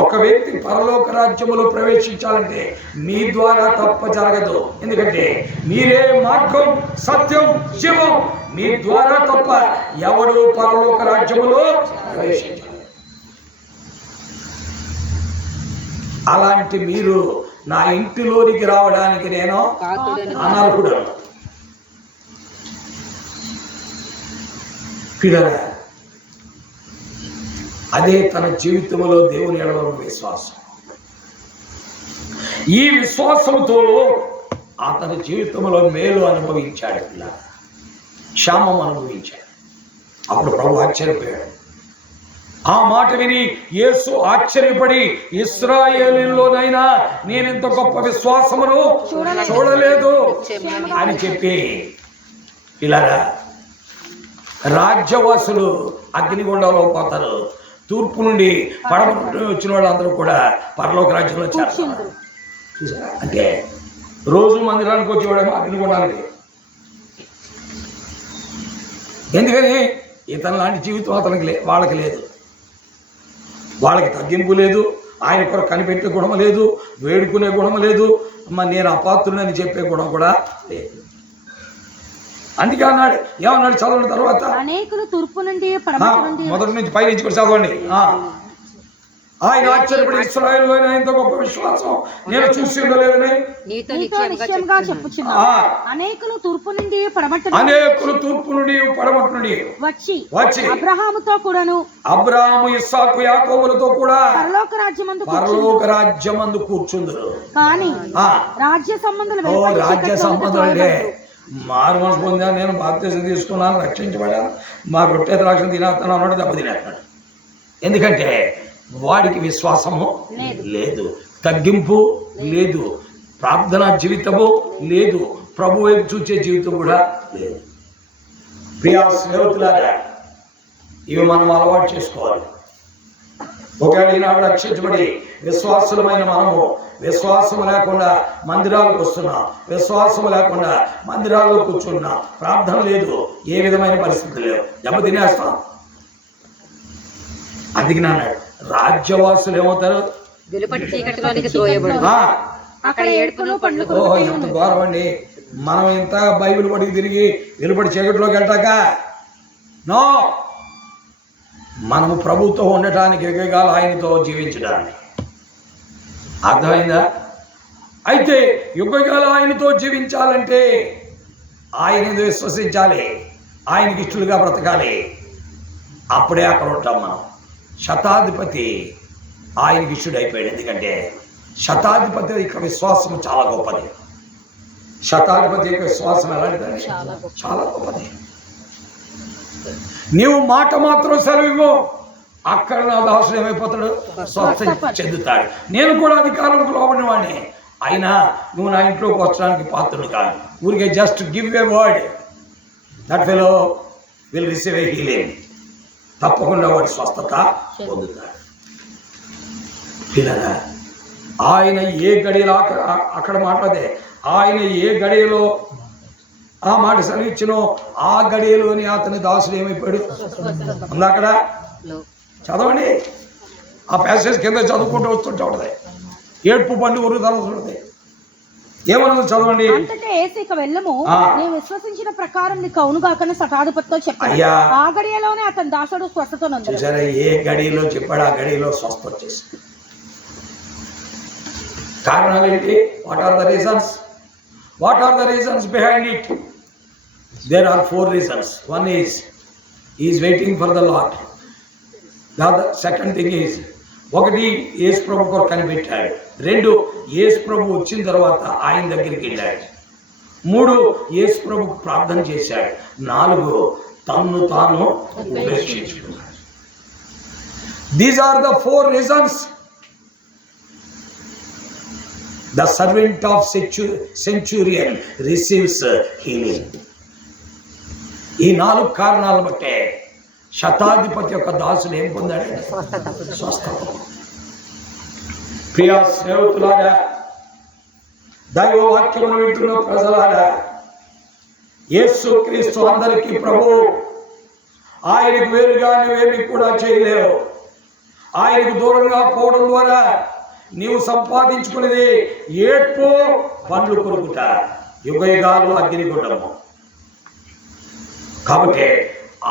ఒక వ్యక్తి పరలోక రాజ్యములో ప్రవేశించాలంటే మీ ద్వారా తప్ప జరగదు. ఎందుకంటే మీరే మార్గం, సత్యం, జీవం. మీ ద్వారా తప్ప ఎవడు పరలోక రాజ్యములో ప్రవేశించాలి. అలాంటి మీరు నా ఇంటిలోనికి రావడానికి నేను అనర్హుడు. పిల్లరా, అదే తన జీవితంలో దేవుని ఎడల ఉన్న విశ్వాసం. ఈ విశ్వాసంతో అతని జీవితంలో మేలు అనుభవించాడు, క్షేమం అనుభవించాడు. అప్పుడు ప్రభు ఆశ్చర్యపోయాడు. ఆ మాట విని యేసు ఆశ్చర్యపడి, ఇశ్రాయేలులోనైనా నేనెంత గొప్ప విశ్వాసమును చూడలేదు అని చెప్పి, ఇలారా రాజ్యవాసులు అగ్నిగుండంలో పోతారు. తూర్పు నుండి పడమ నుండి వచ్చిన వాళ్ళందరూ కూడా పరలోక రాజ్యంలో చేస్తారు. అంటే రోజు మందిరానికి వచ్చేవాడేమో అగ్నిగుండానికి. ఎందుకని ఇతను లాంటి జీవితం అతనికి వాళ్ళకి లేదు. వాళ్ళకి తగ్గింపు లేదు, ఆయన కొరకు కనిపెట్టే గుణం లేదు, వేడుకునే గుణం లేదు, నేను అపాత్రుడని చెప్పే గుణం కూడా లేదు. అందుకే అన్నాడు, ఏమన్నాడు చదవండి తర్వాత. అనేకులు తూర్పు నుండి మొదటి నుంచి పై నుంచి కూడా చదవండి. ఆయన ఆశ్చర్యపడి, ఇశ్రాయేలులో ఎంతో గొప్ప విశ్వాసం నేను చూసి ఉండలేదని అనేకులు తూర్పు నుండి పడమటి నుండి వచ్చి అబ్రహాముతో కూడాను, అబ్రహాము, ఇస్సాకు, యాకోబులతో కూడా పరలోక రాజ్యమందు కూర్చుందరు. కానీ రాజ్య సంబంధులు అంటే మారు మనసు పొందాను, నేను బాప్తిసం తీసుకున్నాను, రక్షించబడాను, మా రొట్టె ద్రాక్ష తినేస్తాను అన్నాడు, దెబ్బ తినేస్తాడు. ఎందుకంటే వాడికి విశ్వాసము లేదు, తగ్గింపు లేదు, ప్రార్థనా జీవితము లేదు, ప్రభు వైపు చూసే జీవితం కూడా లేదు. ప్రియా స్నేహితులారా, ఇవి మనం అలవాటు చేసుకోవాలి. ఒకవేళ ఈనాడు రక్షించబడి విశ్వాసులమైన మనము విశ్వాసం లేకుండా మందిరాలకు వస్తున్నాం, విశ్వాసం లేకుండా మందిరాల్లో కూర్చున్నాం, ప్రార్థన లేదు, ఏ విధమైన పరిస్థితి లేవు, దెబ్బ తినేస్తాం. అందుకని అన్నాడు, రాజ్యవాసులు ఏమవుతారు? వెలుపటి చీకటిలోనికి త్రోయబడు. ఆ, అక్కడ ఏడుపును పండ్లు ఓ ఎంత కొరుకుటయును. ఘోరం అండి. మనం ఇంత బైబిల్ పడికి తిరిగి వెలుపడి చీకటిలోకి వెళ్తాక నో, మనము ప్రభుతో ఉండటానికి యుగయుగాలు ఆయనతో జీవించడానికి. అర్థమైందా? అయితే యుగయుగాలు ఆయనతో జీవించాలంటే ఆయనను విశ్వసించాలి, ఆయనకి ఇష్టలుగా బ్రతకాలి. అప్పుడే అక్కడ ఉంటాం మనం. శతాధిపతి ఆయనకి ఇష్టడు అయిపోయాడు. ఎందుకంటే శతాధిపతి యొక్క విశ్వాసం చాలా గొప్పది. శతాధిపతి యొక్క విశ్వాసం ఎలాంటిదండి? చాలా గొప్పది. నీవు మాట మాత్రం సెలవు, అక్కడ నా దాసుడు ఏమైపోతాడు? స్వస్థ చెందుతాడు. నేను కూడా అధికారంలో లోబడిన వాడిని, అయినా నువ్వు నా ఇంట్లోకి వచ్చడానికి పాత్రుడు కాదు. ఊరికే just give a word, that fellow will receive a healing. తప్పకుండా వాడి స్వస్థత పొందుతాడు. పిల్లగా ఆయన ఏ గడియలో అక్కడ మాట్లాడే, ఆయన ఏ గడియలో ఆ మాట సెలవిచ్చినో ఆ గడియలోని అతని దాసుడు ఏమైపోయాడు? ఉంది అక్కడ, చదవండి. ఆ ప్యాసేజ్ కింద చదువుకుంటూ వస్తుంటే ఉంటుంది. ఏడ్పు పండు ఊరు తలస్తుంది. ఏమన్నా చదవండి. అంతటా యేసు ఇక వెళ్ళము, ఆ. నేను విశ్వసించిన ప్రకారం నీకు అవునుగాకని శతాధిపతితో చెప్పాడు. అయ్యా. ఆ గడియలోనే అతని దాసుడు స్వస్థత నొందాడు. చూసారా, ఏ గడియలో చెప్పాడు ఆ గడియలో స్వస్థ వచ్చేసి. కారణాలు ఏంటి? What are the reasons? What are the reasons behind it? There are 4 reasons. One is he is waiting for the Lord. The second thing is, ఒకటి యేసు ప్రభు కొరకు కనిపెట్టాడు. 2 యేసు ప్రభు వచ్చిన తర్వాత ఆయన దగ్గరికి వెళ్ళాడు. 3 యేసు ప్రభుకు ప్రార్థన చేశాడు. 4 తన్ను తాను ఉపేక్షించుకున్నాడు. These are the 4 reasons the servant of centurion receives healing. ఈ 4 కారణాలు బట్టే శతాధిపతి యొక్క దాసుడు ఏం పొందాడు? స్వస్థత. ప్రియ స్నేహితులారా, దైవ వాక్యమును వింటున్న ప్రజలారా, యేసు క్రీస్తు అందరికీ ప్రభు. ఆయనకు వేరుగా నువ్వేమి కూడా చేయలేవు. ఆయనకు దూరంగా పోవడం ద్వారా నీవు సంపాదించుకునేది ఏడ్పు పండ్లు కొరుకుట, యుగయుగాలు అగ్నిగుండము. కాబట్టి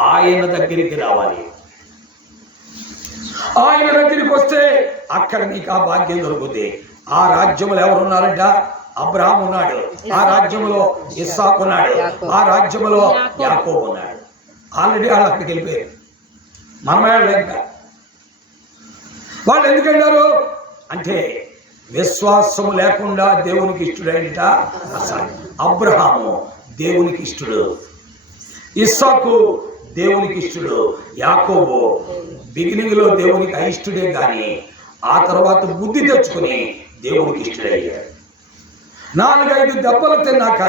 ఆయన దగ్గరికి రావాలి. ఆయన దగ్గరికి వస్తే అక్కడ నీకు ఆ భాగ్యం దొరుకుతుంది. ఆ రాజ్యములు ఎవరున్నారంట? అబ్రహాం ఉన్నాడు, ఆ రాజ్యములో ఇస్సాకు ఉన్నాడు, ఆ రాజ్యములో యాకోబు ఉన్నాడు. ఆల్రెడీ వాళ్ళు అక్కడికి వెళ్ళిపోయారు. మనమే లేక వాళ్ళు ఎందుకు వెళ్ళారు అంటే విశ్వాసము లేకుండా దేవునికి ఇష్టడైనట అసాధ్యం. అబ్రహాము దేవునికి ఇష్టడు, ఇస్సాకు దేవునికి ఇష్టడు, యాకోబు బిగినింగ్ లో దేవునికి అయిష్టుడే కానీ ఆ తర్వాత బుద్ధి తెచ్చుకుని దేవునికి ఇష్టడయ్యాడు. 4-5 దెబ్బలు తిన్నాక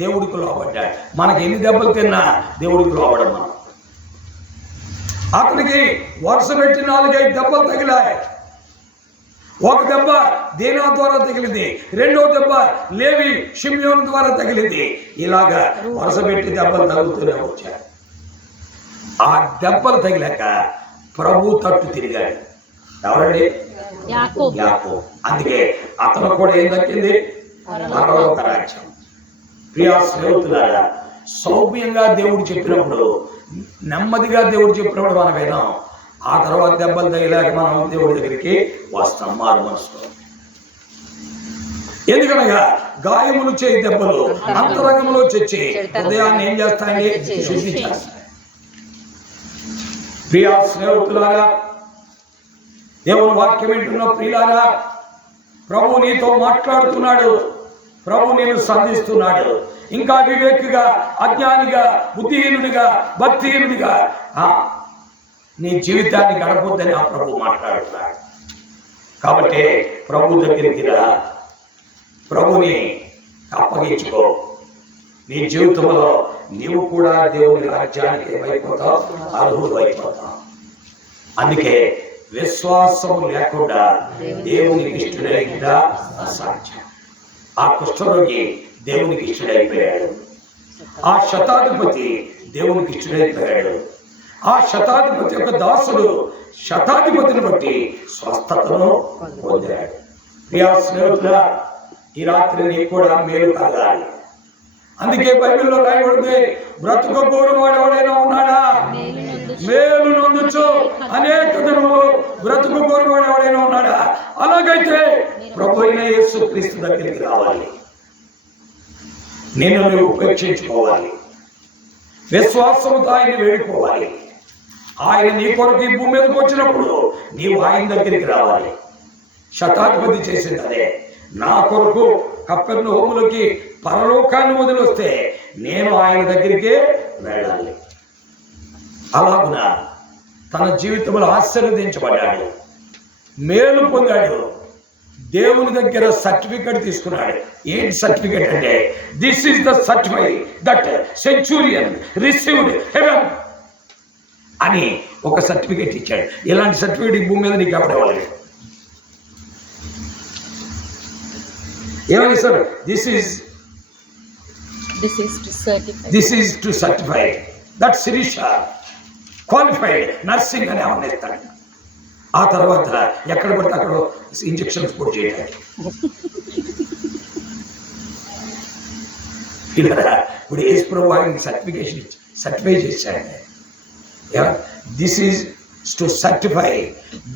దేవుడికి లోబడ్డాడు. మనకి ఎన్ని దెబ్బలు తిన్నా దేవుడికి లోబడం. మనం అతనికి వరుస పెట్టి 4-5 దెబ్బలు తగిలాయి. ఒక దెబ్బ దీనా ద్వారా తగిలింది, 2వ దెబ్బ లేవి షిమ్యోను ద్వారా తగిలింది. ఇలాగా వరుస పెట్టి దెబ్బలు తగులుతూనే వచ్చాడు. ఆ దెబ్బలు తగిలాక ప్రభు తట్టు తిరిగాడు. ఎవరండి? యాకోబు. అందుకే అతను కూడా ఏం దక్కింది? పరలోక రాజ్యం. ప్రియ స్నేహితులారా, సౌమ్యంగా దేవుడు చెప్పినప్పుడు, నెమ్మదిగా దేవుడు చెప్పినప్పుడు మనం వినాం. ఆ తర్వాత దెబ్బలు తగిలాక మనం దేవుడి దగ్గరికి వస్తాం మారు మనసులో. ఎందుకనగా గాయములు చేయి దెబ్బలు అంతరంగంలో చచ్చి హృదయాన్ని ఏం చేస్తాయండి? శుద్ధి చేస్తాయి. ప్రియ స్నేహితులారా, దేవుని వాక్యం వింటున్న ప్రియులారా, ప్రభు నీతో మాట్లాడుతున్నాడు. ప్రభు నేను సంధిస్తున్నాడు. ఇంకా వివేకిగా, అజ్ఞానిగా, బుద్ధిహీనుడిగా, భక్తిహీనుడిగా నీ జీవితాన్ని గడపొద్దని ఆ ప్రభు మాట్లాడుతున్నాడు. కాబట్టి ప్రభు దగ్గరికి రా, ప్రభుని అప్పగించుకో. నీ జీవితంలో నీవు కూడా దేవుని రాజ్యానికి ఏమైపోతావు? అర్హుడు అయిపోతావు. అందుకే విశ్వాసము లేకుండా దేవునికి ఇష్టడైన అసాధ్యం. ఆ కుష్ఠరోగి దేవునికి ఇష్టడైపోయాడు. ఆ శతాధిపతి దేవునికి ఇష్టడైపోయాడు. ఆ శతాధిపతి యొక్క దాసుడు శతాధిపతిని బట్టి స్వస్థతను పొందాడు. ప్రియా స్నేహితుడా, ఈ రాత్రి నీకు కూడా మేలు కలగాలి. అందుకే బైబిల్లో రాయబడింది, బ్రతుకోరు వాడు ఎవడైనా ఉన్నాడా? మేలు నొందుచు అనేక దినములు బ్రతుకోరు వాడు ఎవడైనా ఉన్నాడా? అలాగైతే ప్రభు అయిన యేసు క్రీస్తు దగ్గరికి రావాలి. నేను నువ్వు ఉపేక్షించుకోవాలి. విశ్వాసంతో ఆయన వేడుకోవాలి. ఆయన నీ కొరకు ఈ భూమి మీదకి వచ్చినప్పుడు నీవు ఆయన దగ్గరికి రావాలి. శతాధిపతి చేసింది అదే. నా కొరకు కపెర్నహూములోకి పరలోకాన్ని వదిలిస్తే నేను ఆయన దగ్గరికి వెళ్ళాలి. అలాగున తన జీవితంలో ఆశీర్వదించబడ్డాడు, మేలు పొందాడు, దేవుని దగ్గర సర్టిఫికెట్ తీసుకున్నాడు. ఏంటి సర్టిఫికెట్ అంటే, this is the certificate that centurion received heaven అని ఒక సర్టిఫికెట్ ఇచ్చాడు. ఇలాంటి సర్టిఫికెట్ ఈ భూమి మీద నీకు ఎవడేవాళ్ళు? ఏమని sir? This is to certify that Shirisha qualified nursing అని ఆమెస్తాడు. ఆ తర్వాత ఎక్కడ పడితే అక్కడ ఇంజక్షన్స్ కూడా చేయడానికి ఇప్పుడు యేసు ప్రభు వారికి సర్టిఫై చేశాడు. This is to certify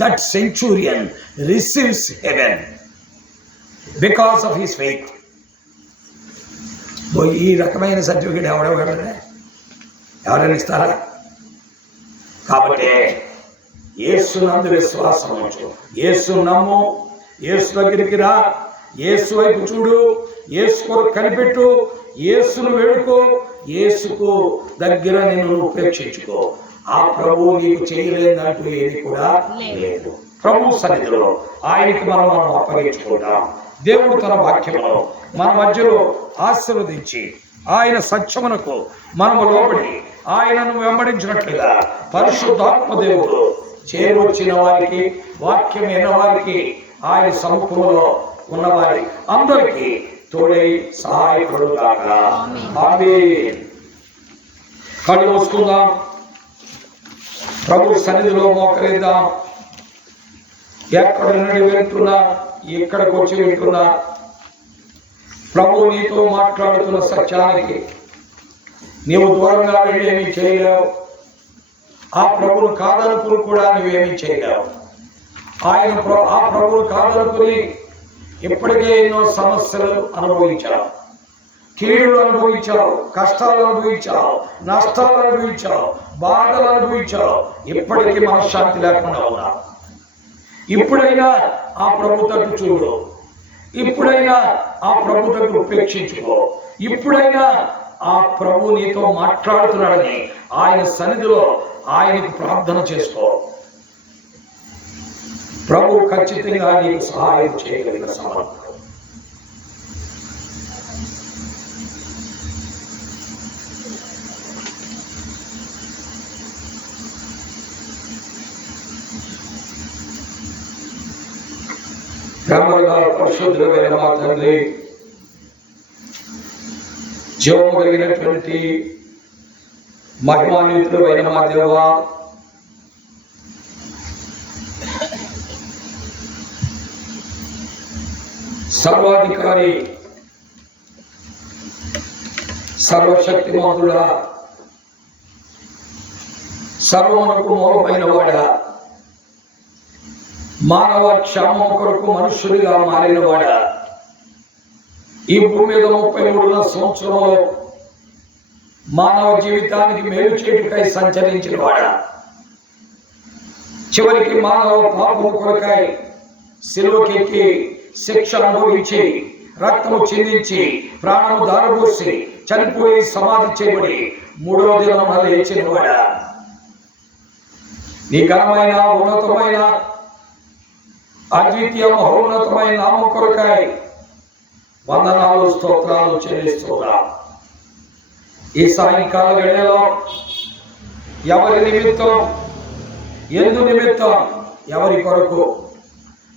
that centurion receives heaven because of his faith. ఈ రకమైన సర్టిఫికేట్ ఎవరైనా ఇస్తారా? కాబట్టి యేసునందు విశ్వాసం ఉంచు, యేసు నమ్ము, యేసు దగ్గరికి రా, యేసు వైపు చూడు, యేసు కొరకు కనిపెట్టు, యేసును వేడుకో, యేసుకు దగ్గర నిన్ను ఉపేక్షించుకో. ఆ ప్రభువు నీకు చేయలేదంటూ ఏది కూడా లేదు. ప్రభు సన్నిధిలో ఆయనకి మనం అప్పగించుకుంటాం. దేవుడు తన వాక్యమును మన మధ్యలో ఆశీర్వదించి ఆయన సత్యమునకు మనము లోబడి ఆయనను వెంబడించినట్లుగా పరిశుద్ధాత్మ దేవుడు చేరొచ్చిన వారికి, వాక్యం విన్న వారికి, ఆయన సముఖంలో ఉన్నవారి అందరికీ తోడై సహాయకుడు కాక. ఆమేన్. కళ్ళు మూసుకుందాం, ప్రభు సన్నిధిలో మోకరిద్దాం. ఎక్కడ నుండి వింటున్నా, ఇక్కడికి వచ్చి వింటున్నా, ప్రభు నీతో మాట్లాడుతున్న సత్యానికి నీవు దూరంగా వెళ్ళి ఏమీ చేయలేవు. ఆ ప్రభువును కాదనుకుని కూడా నువ్వేమీ చేయలేవు. ఆ ప్రభువును కాదనుకుని ఇప్పటికే ఎన్నో సమస్యలు అనుభవించావు, కీడులు అనుభవించావు, కష్టాలు అనుభవించావు, నష్టాలు అనుభవించావు, బాధలు అనుభవించావు. ఇప్పటికీ మనశ్శాంతి లేకుండా ఉన్నావు. ఇప్పుడైనా ఆ ప్రభు తట్టు చూడు, ఇప్పుడైనా ఆ ప్రభు తట్టు ఉపేక్షించుకో, ఇప్పుడైనా ఆ ప్రభు నీతో మాట్లాడుతున్నాడని ఆయన సన్నిధిలో ఆయనకు ప్రార్థన చేసుకో. ప్రభు ఖచ్చితంగా నీకు సహాయం చేయగలిగిన సమర్థుడు. ప్రేమగా పరిశుద్ధమైన మా తండ్రి, జీవము కలిగినటువంటి మహిమాన్వితుడైన మా దేవా, సర్వాధికారి, సర్వశక్తిమంతుడా, సర్వమునకు మూలమైన వాడా, మానవ క్షేమం కొరకు మనుష్యుడిగా మారినవాడా, ఈ భూమి మీద 33 సంవత్సరంలో మానవ జీవితానికి మేలు చేయుటకై సంచరించిన వాడా, చివరికి మానవ పాపము కొరకై సిలువకెక్కి శిక్ష అనుభవించి రక్తము చిందించి ప్రాణము దారబోసి చనిపోయి సమాధి చేయబడి 3వ దినమున లేచిన వాడా, నీ ఘనమైన ఉన్నతమైన అద్వితీయ మహోన్నతమైన నామం కొరకై వందనాలు స్తోత్రాలు చెల్లిస్తున్నా. ఈ సాయంకాల గడియలో ఎవరి నిమిత్తం, ఎందు నిమిత్తం, ఎవరి కొరకు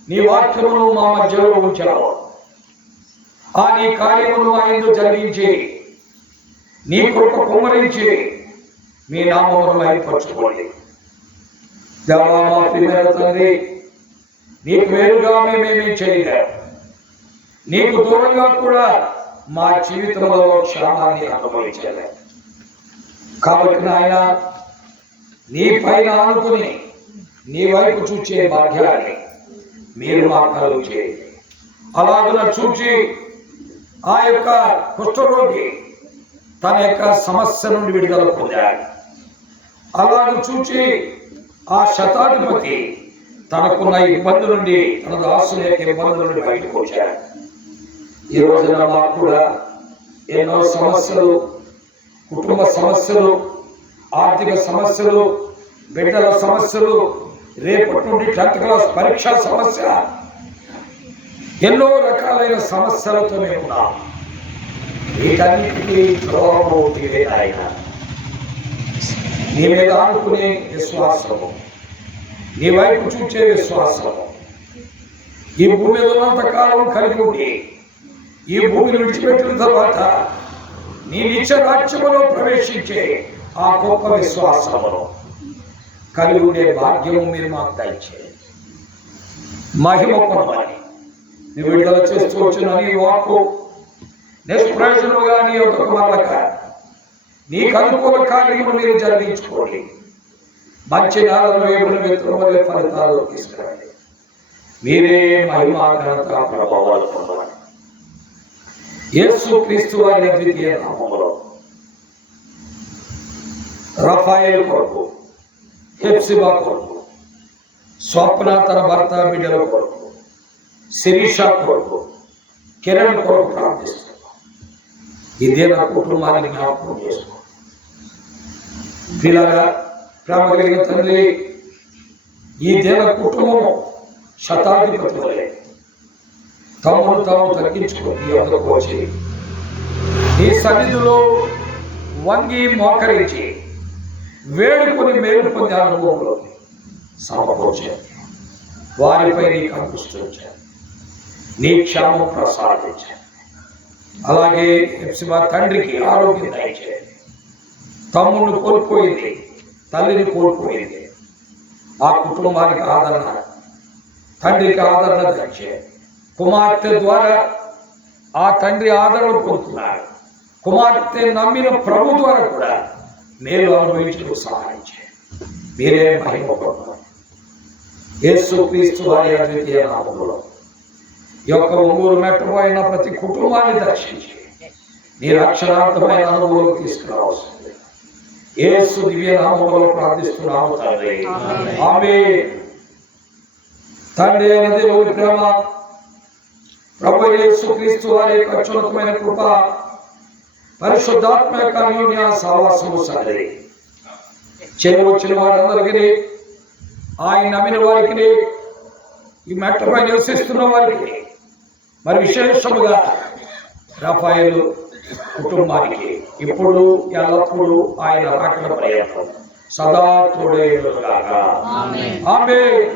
నీ వాక్యమును మా మధ్యలో ఉంచావు. ఆ నీ కార్యమును ఆయన జరిగించి నీ కృప కుమ్మరించి మీ నామమును మహిమపరచుకోండి. దేవా మా ప్రియమైన తండ్రి, నీకు వేరుగా మేమేమీ చేయలేము. నీకు దూరంగా కూడా మా జీవితంలో క్షేమాన్ని అనుభవించలేము. కాబట్టి నాయన, నీ పైన అనుకుని నీ వైపు చూచే భాగ్యాన్ని మీరు మాకు కలుగు చేయండి. అలాగున చూచి ఆ యొక్క కుష్ఠరోగి తన యొక్క సమస్య నుండి విడుదల పొందాడు. అలాగ చూచి ఆ శతాధిపతి తనకున్న ఇబ్బంది నుండి, తన దాసుల యొక్క ఇబ్బందుల నుండి బయటకు వచ్చాడు. ఈ రోజున మాకు కూడా ఎన్నో సమస్యలు, కుటుంబ సమస్యలు, ఆర్థిక సమస్యలు, బిడ్డల సమస్యలు, రేపటి నుండి 10th క్లాస్ పరీక్ష సమస్య, ఎన్నో రకాలైన సమస్యలతో మేము ఉన్నాం. వీటన్నిటికీ జవాబు నీవే నాయన. నీ మీద ఆనుకునే విశ్వాసము, నీ వైపు చూచే విశ్వాసము, ఈ భూమి మీద ఉన్నంత కాలం కలిగి ఉండి ఈ భూమిని విడిచిపెట్టిన తర్వాత నీ నిత్య రాజ్యములో ప్రవేశించే ఆ గొప్ప విశ్వాసమును కలిగి ఉండే భాగ్యము మీరు మాకు దయచేయండి. మహిమ పొందమని నీ విడుదల చేస్తూ వచ్చిన నీ వాక్కు నిష్ప్రయోజనముగా నీ యొక్క కుమారులక నీకు అనుకూల కార్యములు మీరు జరిగించుకోండి. మంచి నాలను వేపుని విత్తనం వల్లే ఫలితాలు తీసుకురండి. మీరే మహిమ ఘనత ప్రభావాలు పొందమని యేసు క్రీస్తు వారి అద్వితీయ నామములో రఫాయేలు కొరకు, హెప్సిబా కొరకు, స్వప్న తన భర్త బిడ్డల కొరకు, శిరీష కొరకు, కిరణ్ కొరకు ప్రార్థిస్తున్నాం. ఇదే నా కుటుంబాన్ని జ్ఞాపకం చేసుకో. పిల్లగా ప్రేమ కలిగిన తండ్రి, ఈ దేవ కుటుంబము శతాధిపతి వలె తమను తాము తగ్గించుకొని నీ వద్దకు వచ్చి నీ సన్నిధిలో వంగి మోకరించి వేడుకొని మేలు పొందే అనుభవంలో సమకూర్చాను. వారిపై నీకు అనుకూలించాను, నీ క్షేమం ప్రసాదించాను. అలాగే హెప్సిబా తండ్రికి ఆరోగ్యం దయచేయండి. తమ్ముడిని కోల్పోయింది, తల్లిని కోల్పోయింది. ఆ కుటుంబానికి ఆదరణ, తండ్రికి ఆదరణ దయచేయండి. కుమార్తె ద్వారా ఆ తండ్రి ఆదరణ పొందుతున్నాడు. కుమార్తె నమ్మిన ప్రభు ద్వారా కూడా మేలు అనుభవించడం సహాయం చేయండి. మీరే మహిమ పొందాలి. యేసు క్రీస్తు వారి అద్వితీయ నామములో ఈ యొక్క ఒంగూరు మెట్టబోయిన ప్రతి కుటుంబాన్ని దర్శించి నీ రక్షణార్థమైన అనుభవం తీసుకురావాల్సింది యేసు దివ్య నామములో ప్రార్థిస్తున్నాము తండ్రి. ఆమేన్. తండ్రి అయిన దేవుని ప్రేమ, ప్రభు యేసు క్రీస్తు వారి యొక్క అత్యున్నతమైన కృప, పరిశుద్ధాత్మ యొక్క అన్యోన్య సహవాసము సరి చేయవచ్చిన వారందరికీ, ఆయన నమ్మిన వారికి, ఈ మెట్టపై నివసిస్తున్న వారికి, మరి విశేషముగా రఫాయేలు కుటుంబానికి ఇప్పుడు ఎల్లప్పుడూ ఆయన రాకడ పర్యంతం సదా తోడేయుడుగాక. ఆమేన్.